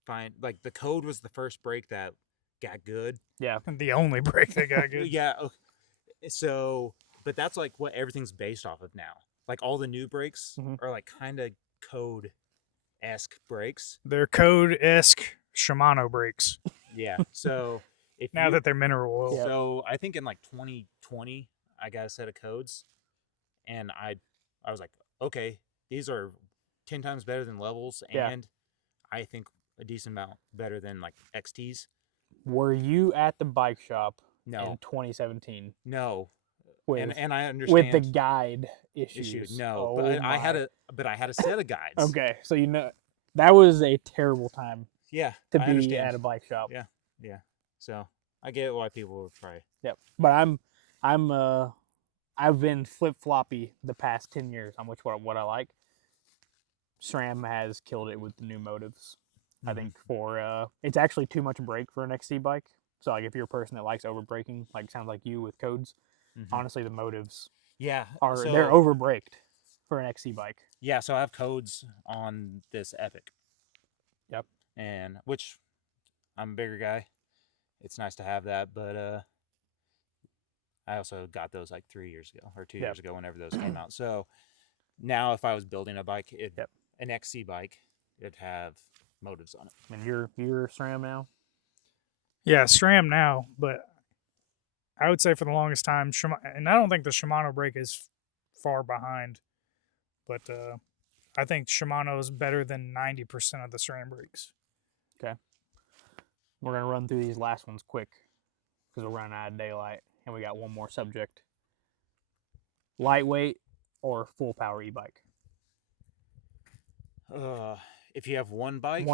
fine. Like the code was the first brake that got good. Yeah. The only brake that got good. Yeah. So, but that's like what everything's based off of now. Like all the new brakes Mhm. are like kind of code-esque brakes. They're code-esque Shimano brakes. Yeah. So if Now that they're mineral oil. Yeah. So I think in like 2020, I got a set of codes, and I was like, okay, these are 10 times better than levels, Yeah. and I think a decent amount better than like XTs. Were you at the bike shop No, in 2017 no, with and I understand with the guide issue. issues? No, Oh but I had my. a set of guides. Okay, so you know that was a terrible time Yeah, to I be understand. at a bike shop. Yeah. So I get why people would try. Yep. But I've been flip floppy the past 10 years on what I like. SRAM has killed it with the new motives. I think it's actually too much brake for an XC bike. So like if you're a person that likes over braking, like sounds like you with codes, honestly the motives Yeah, they're over braked for an XC bike. Yeah, so I have codes on this Epic. Yep. And which I'm a bigger guy. It's nice to have that, but I also got those like 3 years ago or 2 Yep. years ago whenever those came out. So now if I was building a bike, Yep. an XC bike, it'd have motives on it. And you're SRAM now? Yeah, SRAM now, but I would say for the longest time, and I don't think the Shimano brake is far behind, but I think Shimano is better than 90% of the SRAM brakes. We're going to run through these last ones quick because we're running out of daylight and we got one more subject. Lightweight or full power e-bike? If you have one bike,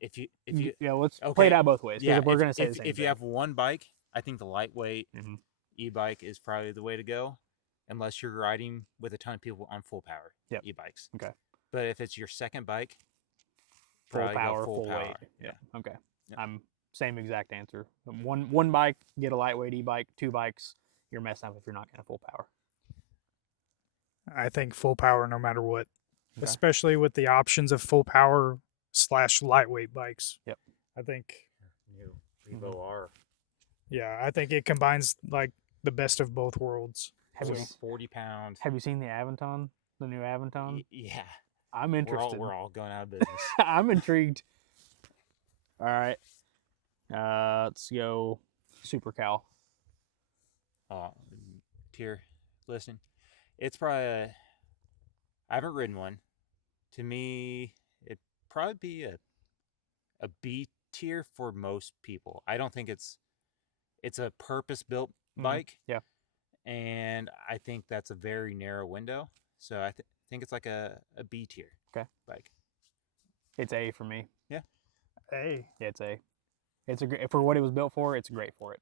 if you yeah, let's okay, play it out both ways. yeah, If we're going to say the same if thing. you have one bike, I think the lightweight Mhm. e-bike is probably the way to go, unless you're riding with a ton of people on full power Yep. e-bikes. Okay. But if it's your second bike, Full probably go power, full full power. weight. Yeah. Okay. Yeah. I'm same exact answer. One bike, get a lightweight e-bike. 2 bikes, you're messing up if you're not getting a full power. I think full power no matter what, Okay. especially with the options of full power / lightweight bikes. Yep. I think, New Revo R. yeah, I think it combines like the best of both worlds. Have So you 40-pound. have you seen the Aventon? The new Aventon? Yeah. I'm interested. We're all going out of business. I'm intrigued. All right. Let's go Super Cal. Tier, listen. It's probably I haven't ridden one. To me, it'd probably be a B tier for most people. I don't think it's a purpose-built bike. Yeah. And I think that's a very narrow window. So I think it's like a B tier bike. It's A for me. Hey, Yeah, it's A. It's for what it was built for. It's great for it.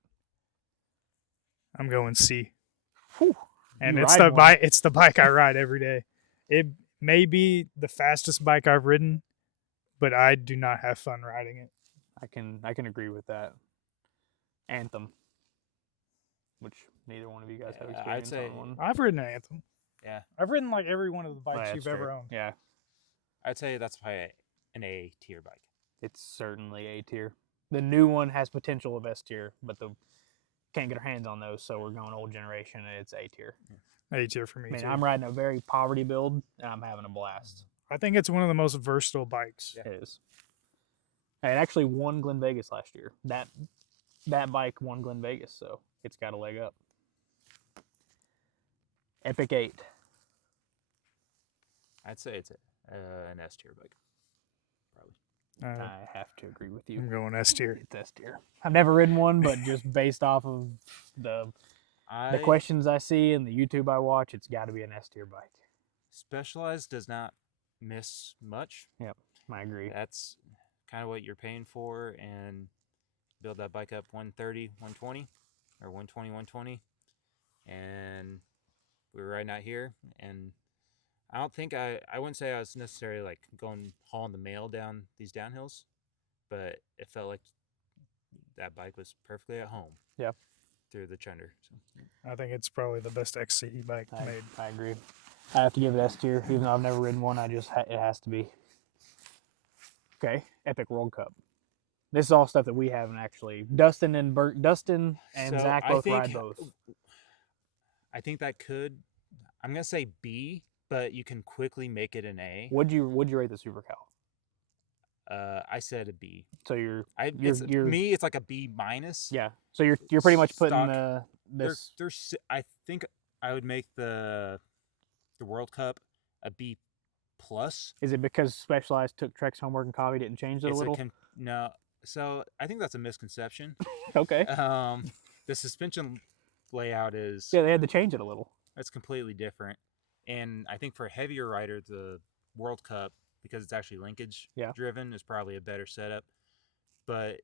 I'm going C. Whew. And You it's ride the one. bike. It's the bike I ride every day. It may be the fastest bike I've ridden, but I do not have fun riding it. I can agree with that. Anthem, which neither one of you guys have Yeah, experience I'd say- on one. I've ridden an Anthem. Yeah. I've ridden like every one of the bikes Right, you've that's ever true. owned. Yeah, I'd say that's probably an A tier bike. it's certainly A tier. The new one has potential of S tier, but the can't get our hands on those, so we're going old generation, and it's A tier. A tier for me I mean, too. I'm riding a very poverty build, and I'm having a blast. I think it's one of the most versatile bikes. Yeah. It is. And it actually won Glenvegas last year. That bike won Glenvegas, so it's got a leg up. Epic 8. I'd say it's An S tier bike, probably. I have to agree with you. I'm going S tier. It's S tier. I've never ridden one, but just based off of the questions I see and the YouTube I watch, it's got to be an S tier bike. Specialized does not miss much. Yep, I agree. That's kind of what you're paying for, and build that bike up 130, 120, or 120, 120, and we were riding out here, and I don't think I wouldn't say I was necessarily like going hauling the mail down these downhills, but it felt like that bike was perfectly at home. Yeah. Through the Chunder. So. I think it's probably the best XC bike made. I agree. I have to give it S tier, even though I've never ridden one. It has to be. Okay, Epic World Cup. This is all stuff that we haven't actually. Dustin and So Zach both ride both. I think that could. I'm gonna say B, but you can quickly make it an A. Would you rate the Super Cal? I said a B. So you're me. It's like a B minus. Yeah. So you're pretty much putting Stock. this. I think I would make the World Cup a B plus. Is it because Specialized took Trek's homework and Covey didn't change it a little? No. So I think that's a misconception. Okay. The suspension layout is. Yeah, they had to change it a little. It's completely different, and I think for a heavier rider, the World Cup, because it's actually linkage driven, is probably a better setup. But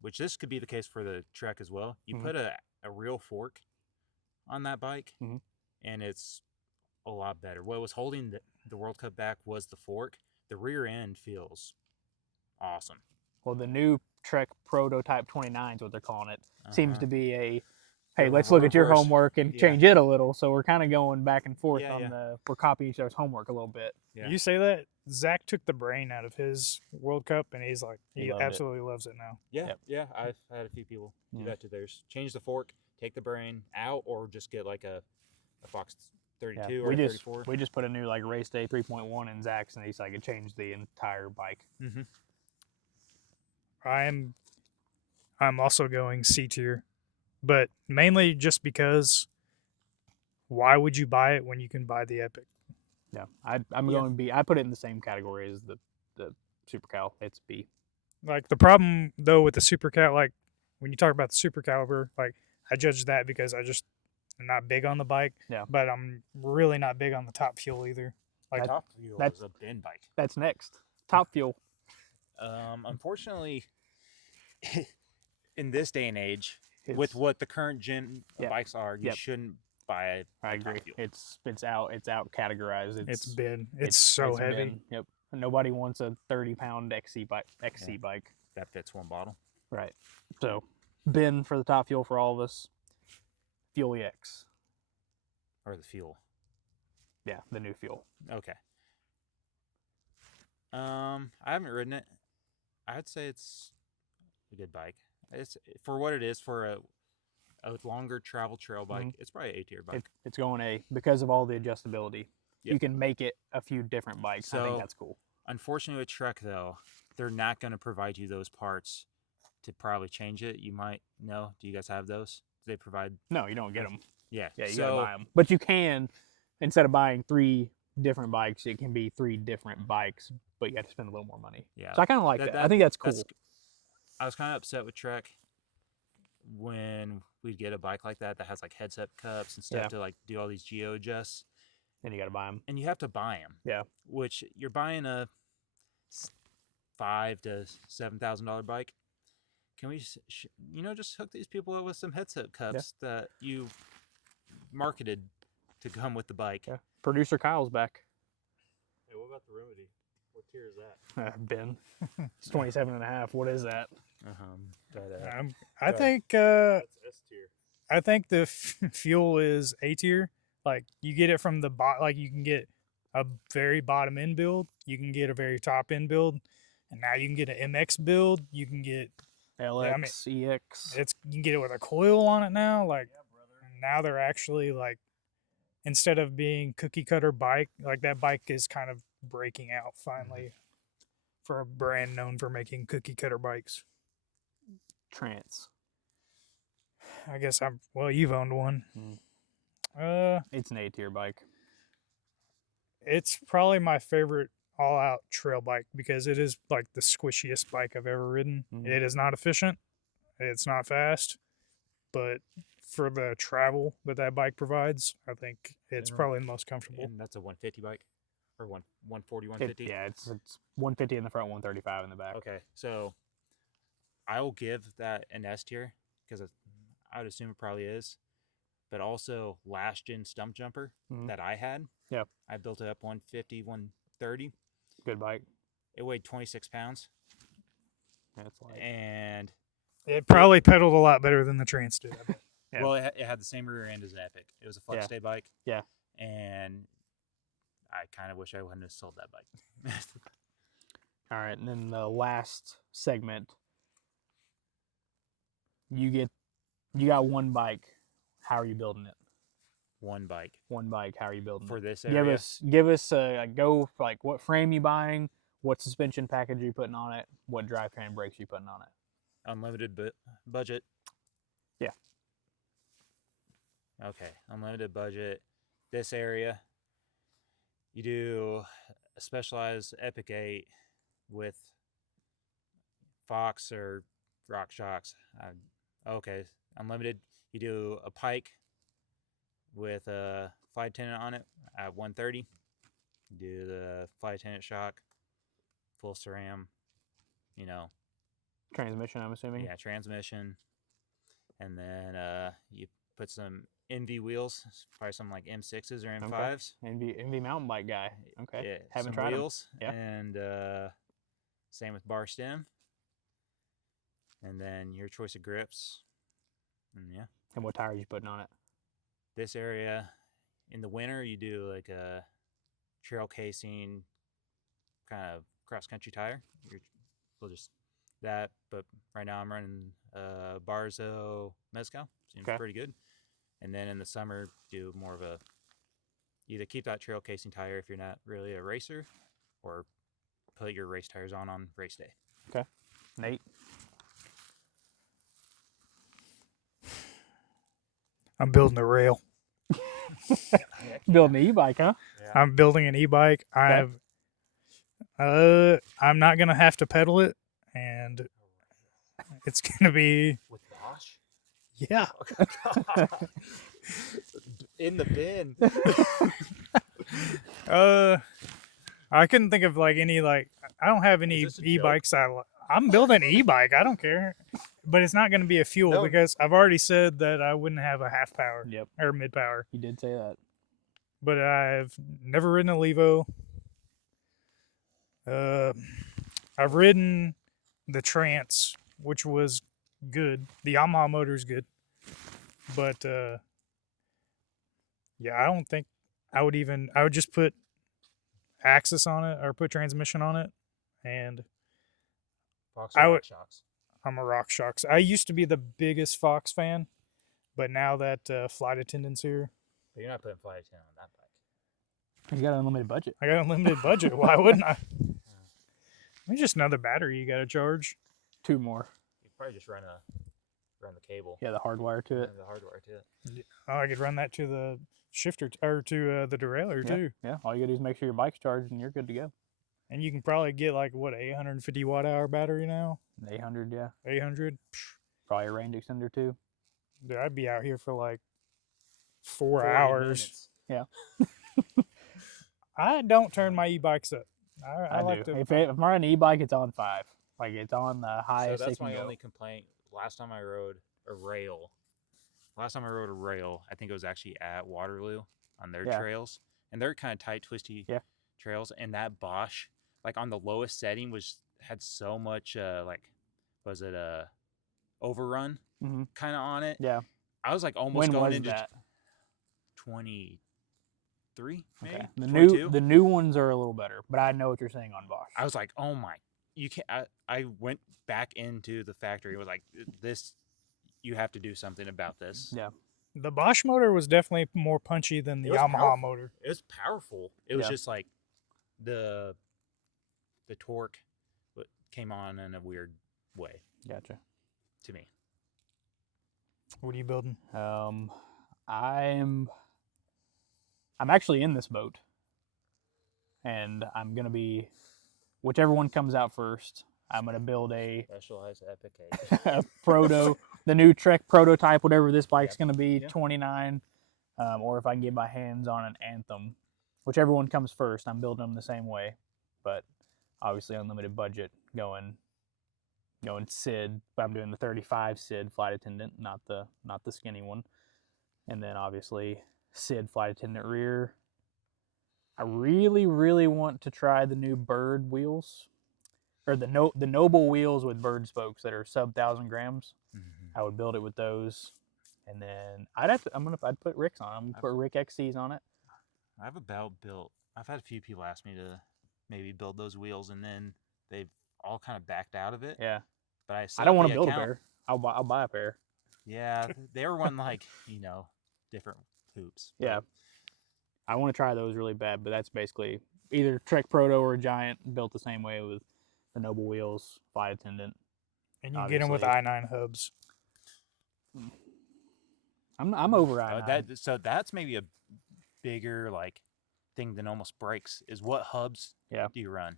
which this could be the case for the Trek as well. You put a real fork on that bike, and it's a lot better. What was holding the World Cup back was the fork. The rear end feels awesome. Well, the new Trek Prototype 29 is what they're calling it. Seems to be hey, let's look at your homework and change it a little. So we're kind of going back and forth we're copying each other's homework a little bit. Yeah. You say that Zach took the brain out of his World Cup, and he's like, he absolutely loves it now. Yeah, yeah. I've had a few people do that to theirs. Change the fork, take the brain out, or just get like a Fox 32 or 34. We just put a new like race day 3.1 in Zach's, and he's like, it changed the entire bike. Mm-hmm. I'm also going C tier, but mainly just because why would you buy it when you can buy the Epic? Yeah, I'm going B. I put it in the same category as the Super Cal. It's B. Like the problem though with the Super Cal, like when you talk about the Super Caliber, like I judge that because I just am not big on the bike. Yeah. But I'm really not big on the Top Fuel either. Like Top Fuel is a bin bike. That's next. Top Fuel. Unfortunately, in this day and age, with what the current gen bikes are, you shouldn't buy it. I agree. It's out categorized. It's so heavy. Bin. Yep. Nobody wants a 30-pound XC bike. That fits one bottle. Right. So, bin for the Top Fuel for all of us. Fuel EX. Or the fuel. Yeah, the new fuel. Okay. I haven't ridden it. I'd say it's a good bike. It's for what it is, for a longer travel trail bike. It's probably an A tier bike. It's going A because of all the adjustability. Yep. You can make it a few different bikes. So, I think that's cool. Unfortunately with Trek though, they're not going to provide you those parts to probably change it. You might know. Do you guys have those? Do they provide? No, you don't get them. Yeah. Yeah, you gotta buy them. But you can, instead of buying 3 different bikes, it can be 3 different bikes, but you have to spend a little more money. Yeah. So I kind of like that. I think that's cool. I was kind of upset with Trek when we'd get a bike like that has like headset cups and stuff to like do all these geo adjusts. And you got to buy them. And you have to buy them. Yeah. Which you're buying a $5,000 to $7,000 bike. Can we just hook these people up with some headset cups that you marketed to come with the bike? Yeah. Producer Kyle's back. Hey, what about the Remedy? What tier is that? Ben. It's 27.5. What is that? I think that's S tier. I think the fuel is A tier. Like you get it from the like you can get a very bottom end build, you can get a very top end build, and now you can get an MX build. You can get LX, EX. You can get it with a coil on it now. Like now they're actually like, instead of being cookie cutter bike, like that bike is kind of breaking out finally for a brand known for making cookie cutter bikes. Trance. I guess you've owned one. It's an A tier bike. It's probably my favorite all out trail bike because it is like the squishiest bike I've ever ridden. Mhm. It is not efficient. It's not fast, but for the travel that bike provides, I think it's Mhm. probably the most comfortable. And that's a 150 bike, or 140, It- 150. yeah, it's 150 in the front, 135 in the back. Okay, so I will give that an S tier because I would assume it probably is. But also last gen stump jumper Mhm. that I had, Yep. I built it up 150, 130. Good bike. It weighed 26 pounds, It's like and It probably pedaled a lot better than the Trance did. I bet. Yeah. well, it had the same rear end as Epic. It was a flex Yeah. stay bike. Yeah. And I kind of wish I wouldn't have sold that bike. all right, and then the last segment, you got one bike. How are you building it? One bike One bike. How are you building for it? this area. Give us a go for like what frame you buying, what suspension package you putting on it, what drivetrain brakes you putting on it. Unlimited budget. Yeah. Okay, unlimited budget. This area, you do a specialized Epic 8 with Fox or Rock Shocks. Okay, unlimited. You do a Pike with a fly attendant on it at 130. You do the fly attendant shock, full SRAM, Transmission, I'm assuming. yeah, transmission. And then you put some NV wheels, probably some like M6s or M5s. Envy mountain bike guy. Okay. Yeah, Haven't some tried 'em. wheels. Yeah. And same with bar stem. And then your choice of grips. And yeah. And what tires you putting on it? This area, in the winter, you do like a trail casing kind of cross country tire. We'll just that, but right now I'm running Barzo Mezcal. Seems Okay. pretty good. And then in the summer, do more of a either keep that trail casing tire if you're not really a racer, or put your race tires on race day. Okay. Nate. I'm building a rail. Building an e-bike, huh? Yeah. I'm building an e-bike. I'm not gonna have to pedal it, and it's gonna be With Bosch? yeah. In the bin. I couldn't think of like any I don't have any Is this a e-bikes. I'm building an e-bike. I don't care, but it's not going to be a fuel No. because I've already said that I wouldn't have a half power Yep. or mid power. You did say that. But I've never ridden a Levo. I've ridden the Trance, which was good. The Yamaha motor's good, but yeah, I don't think I would just put axis on it or put transmission on it, and Fox I or would- Rock Shocks? I'm a Rock Shocks. I used to be the biggest Fox fan, but now that flight attendant's here, But you're not putting fly attendant on that bike. You got an unlimited budget. I got unlimited budget. Why wouldn't I? It's just another battery you got to charge. 2 more. You probably just run the cable. Yeah, the hardwire to it. The hardware to it. Oh, I could run that to the shifter or to the derailleur Yeah. too. Yeah. All you gotta do is make sure your bike's charged and you're good to go. And you can probably get 850 watt hour battery now. 800, yeah. 800. Probably a range extender too. Dude, I'd be out here for 4 40 hours. minutes. I don't turn my e-bikes up. I I like do. to. If I'm riding an e-bike, it's on 5. Like it's on the So highest. that's it can my go. only complaint. Last time I rode a rail, I think it was actually at Waterloo on their Yeah. trails. And they're kind of tight, twisty Yeah. trails. And that Bosch, on the lowest setting, had so much, was it a overrun Mhm. kind of on it? Yeah. I was almost When going was into that? 23, maybe? Okay. The 22? new ones are a little better, but I know what you're saying on Bosch. I was like, oh my, you can't. I went back into the factory. It was like, this, you have to do something about this. Yeah. The Bosch motor was definitely more punchy than the It was Yamaha powerful. motor. It was powerful. It was Yeah. just the torque came on in a weird way Gotcha. to me. What are you building? I'm actually in this boat. and I'm gonna be whichever one comes out first. I'm gonna build a Specialized Epic 8. a the new Trek prototype, whatever this bike's Yep. gonna be, Yep. 29, or if I can get my hands on an Anthem, whichever one comes first. I'm building them the same way, but obviously unlimited budget going SID, but I'm doing the 35 SID flight attendant, not the skinny one. And then obviously SID flight attendant rear. I really, really want to try the new Bird wheels, or the Noble wheels with Bird spokes that are sub 1,000 grams. Mm-hmm. I would build it with those, and then I'd put Rick's on. I'm gonna put Rick XCs on it. I've about built. I've had a few people ask me to maybe build those wheels, and then they've all kind of backed out of it. Yeah. But I don't want to build a pair. I'll buy a pair. Yeah, they were one like different hoops. Yeah. I want to try those really bad, but that's basically either Trek Proto or Giant built the same way with the Noble wheels, flight attendant. And you get them with Obviously. i9 hubs. I'm over I9. So that's maybe a bigger thing than almost brakes is what hubs do you run?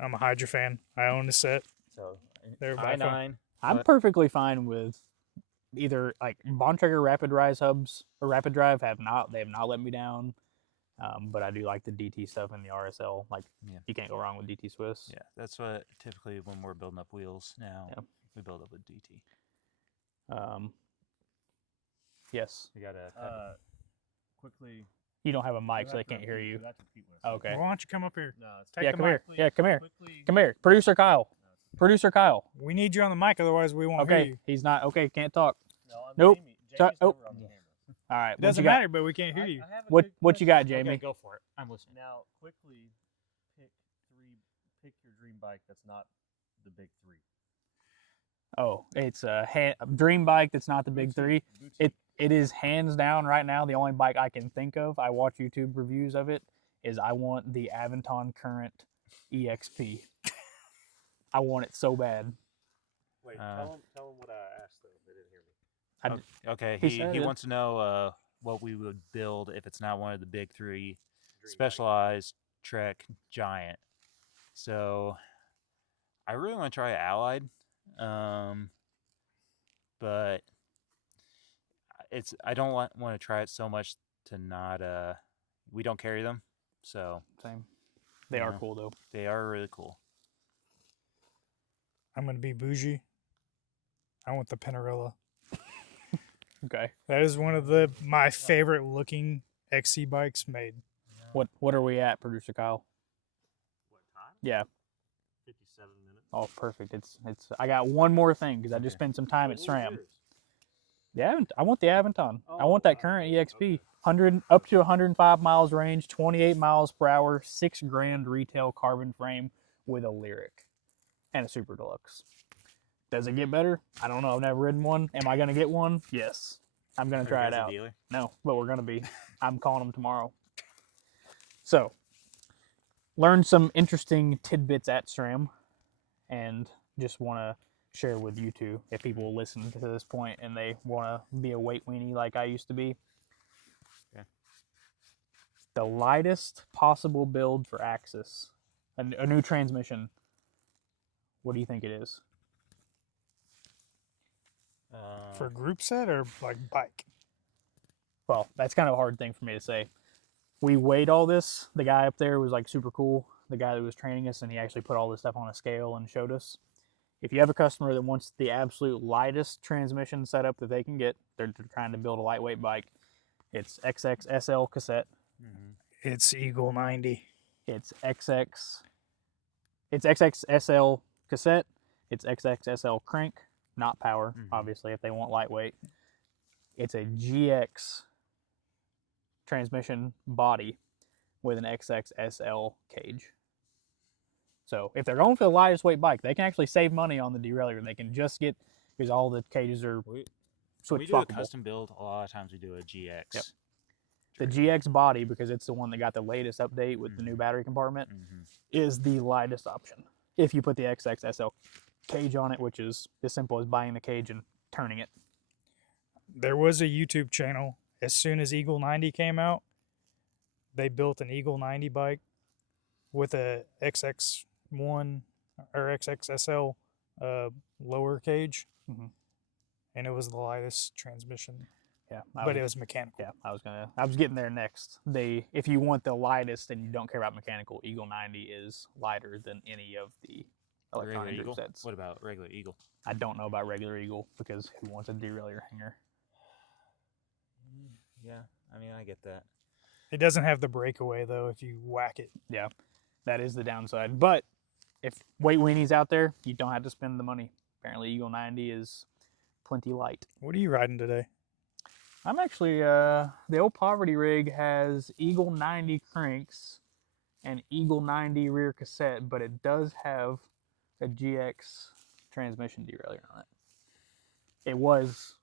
I'm a Hydra fan. I own a set. So They're by far- i9. I'm perfectly fine with either Bontrager Rapid Rise hubs or Rapid Drive they have not let me down. But I do like the DT stuff in the RSL. You can't go wrong with DT Swiss. Yeah, that's what typically when we're building up wheels now, we build up with DT. Yes. We gotta quickly. You don't have a mic, so they can't hear you. Okay. Well, why don't you come up here? No, Take Yeah, the come mic, here. please. Yeah, come here. Quickly. Come here. Producer Kyle. Producer Kyle. We need you on the mic, otherwise we won't hear Okay. you. He's not. Okay, can't talk. No, I'm Nope. Jamie. So- Jamie's never on the oh. camera. All right. It doesn't matter, but we can't hear you. I have a What quick you got, question. Jamie? Okay, go for it. I'm listening. Now, quickly pick your dream bike that's not the big three. Oh, it's a dream bike that's not the big three. Boutique. It is hands down right now the only bike I can think of. I watch YouTube reviews of it. Is I want the Aventon Current EXP. I want it so bad. Wait, tell him what I asked though. They didn't hear me. Okay, He said he it. wants to know what we would build if it's not one of the big three, Dream Specialized, Trek, Giant. So I really want to try Allied, but I don't want to try it so much to not we don't carry them, so Same. They are Yeah. cool though. they are really cool. I'm going to be bougie. I want the Pinarella. Okay. That is one of my favorite looking XC bikes made. What are we at, Producer Kyle? What time? Yeah. 57 minutes. Oh, perfect. It's. I got one more thing because I just Okay. spent some time at What was SRAM. yours? I want the Aventon. I Oh, want that wow. current EXP. Okay. 100 up to 105 miles range, 28 miles per hour, $6,000 retail carbon frame with a Lyric and a Super Deluxe. Does it get better? I don't know. I've never ridden one. Am I gonna get one? Yes. I'm gonna Are you try it guys a out. dealer? No, but we're gonna be. I'm calling them tomorrow. So, learned some interesting tidbits at SRAM, and just want to share with you two if people will listen to this point and they want to be a weight weenie like I used to be. Okay. The lightest possible build for Axis, a new transmission. What do you think it is? For group set or bike? Well, that's kind of a hard thing for me to say. We weighed all this. The guy up there was super cool. The guy that was training us, and he actually put all this stuff on a scale and showed us. If you have a customer that wants the absolute lightest transmission setup that they can get, they're trying to build a lightweight bike. It's XXSL cassette. It's Eagle 90. It's XXSL cassette. It's XXSL crank, not power, obviously, if they want lightweight. It's a GX transmission body with an XXSL cage. So if they're going for the lightest weight bike, they can actually save money on the derailleur. They can just get, because all the cages are We switch do a swappable. custom build. A lot of times we do a GX. Yep. The GX body, because it's the one that got the latest update with the new battery compartment, is the lightest option. If you put the XXSL cage on it, which is as simple as buying the cage and turning it. There was a YouTube channel as soon as Eagle 90 came out. they built an Eagle 90 bike with a XX1 or XXSL lower cage, and it was the lightest transmission. Yeah, but it was mechanical. Yeah, I was getting there next. If you want the lightest and you don't care about mechanical, Eagle 90 is lighter than any of the electronic Eagle sets. What about regular Eagle? I don't know about regular Eagle because who wants a derailleur hanger? Yeah, I mean, I get that. It doesn't have the breakaway though if you whack it. Yeah, that is the downside. But if weight weenies out there, you don't have to spend the money. Apparently, Eagle 90 is plenty light. What are you riding today? I'm actually, the old Poverty rig has Eagle 90 cranks and Eagle 90 rear cassette, but it does have a GX transmission derailleur on it.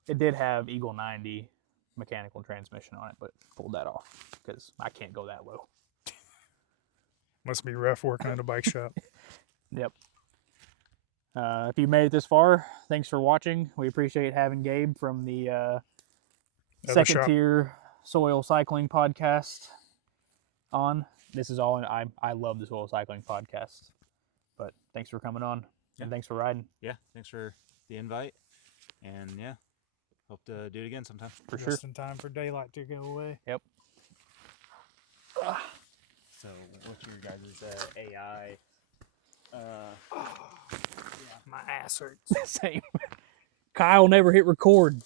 It did have Eagle 90 mechanical transmission on it, but pulled that off because I can't go that low. Must be rough working at a bike shop. Yep. If you made it this far, thanks for watching. We appreciate having Gabe from the second tier soil cycling podcast on. This is all I love the soil cycling podcast. But thanks for coming on and thanks for riding. Yeah, thanks for the invite. And yeah, hope to do it again sometime. For sure. Just in time for daylight to go away. Yep. So what's your guys' AI? Yeah, my ass hurts. Same. Kyle never hit record.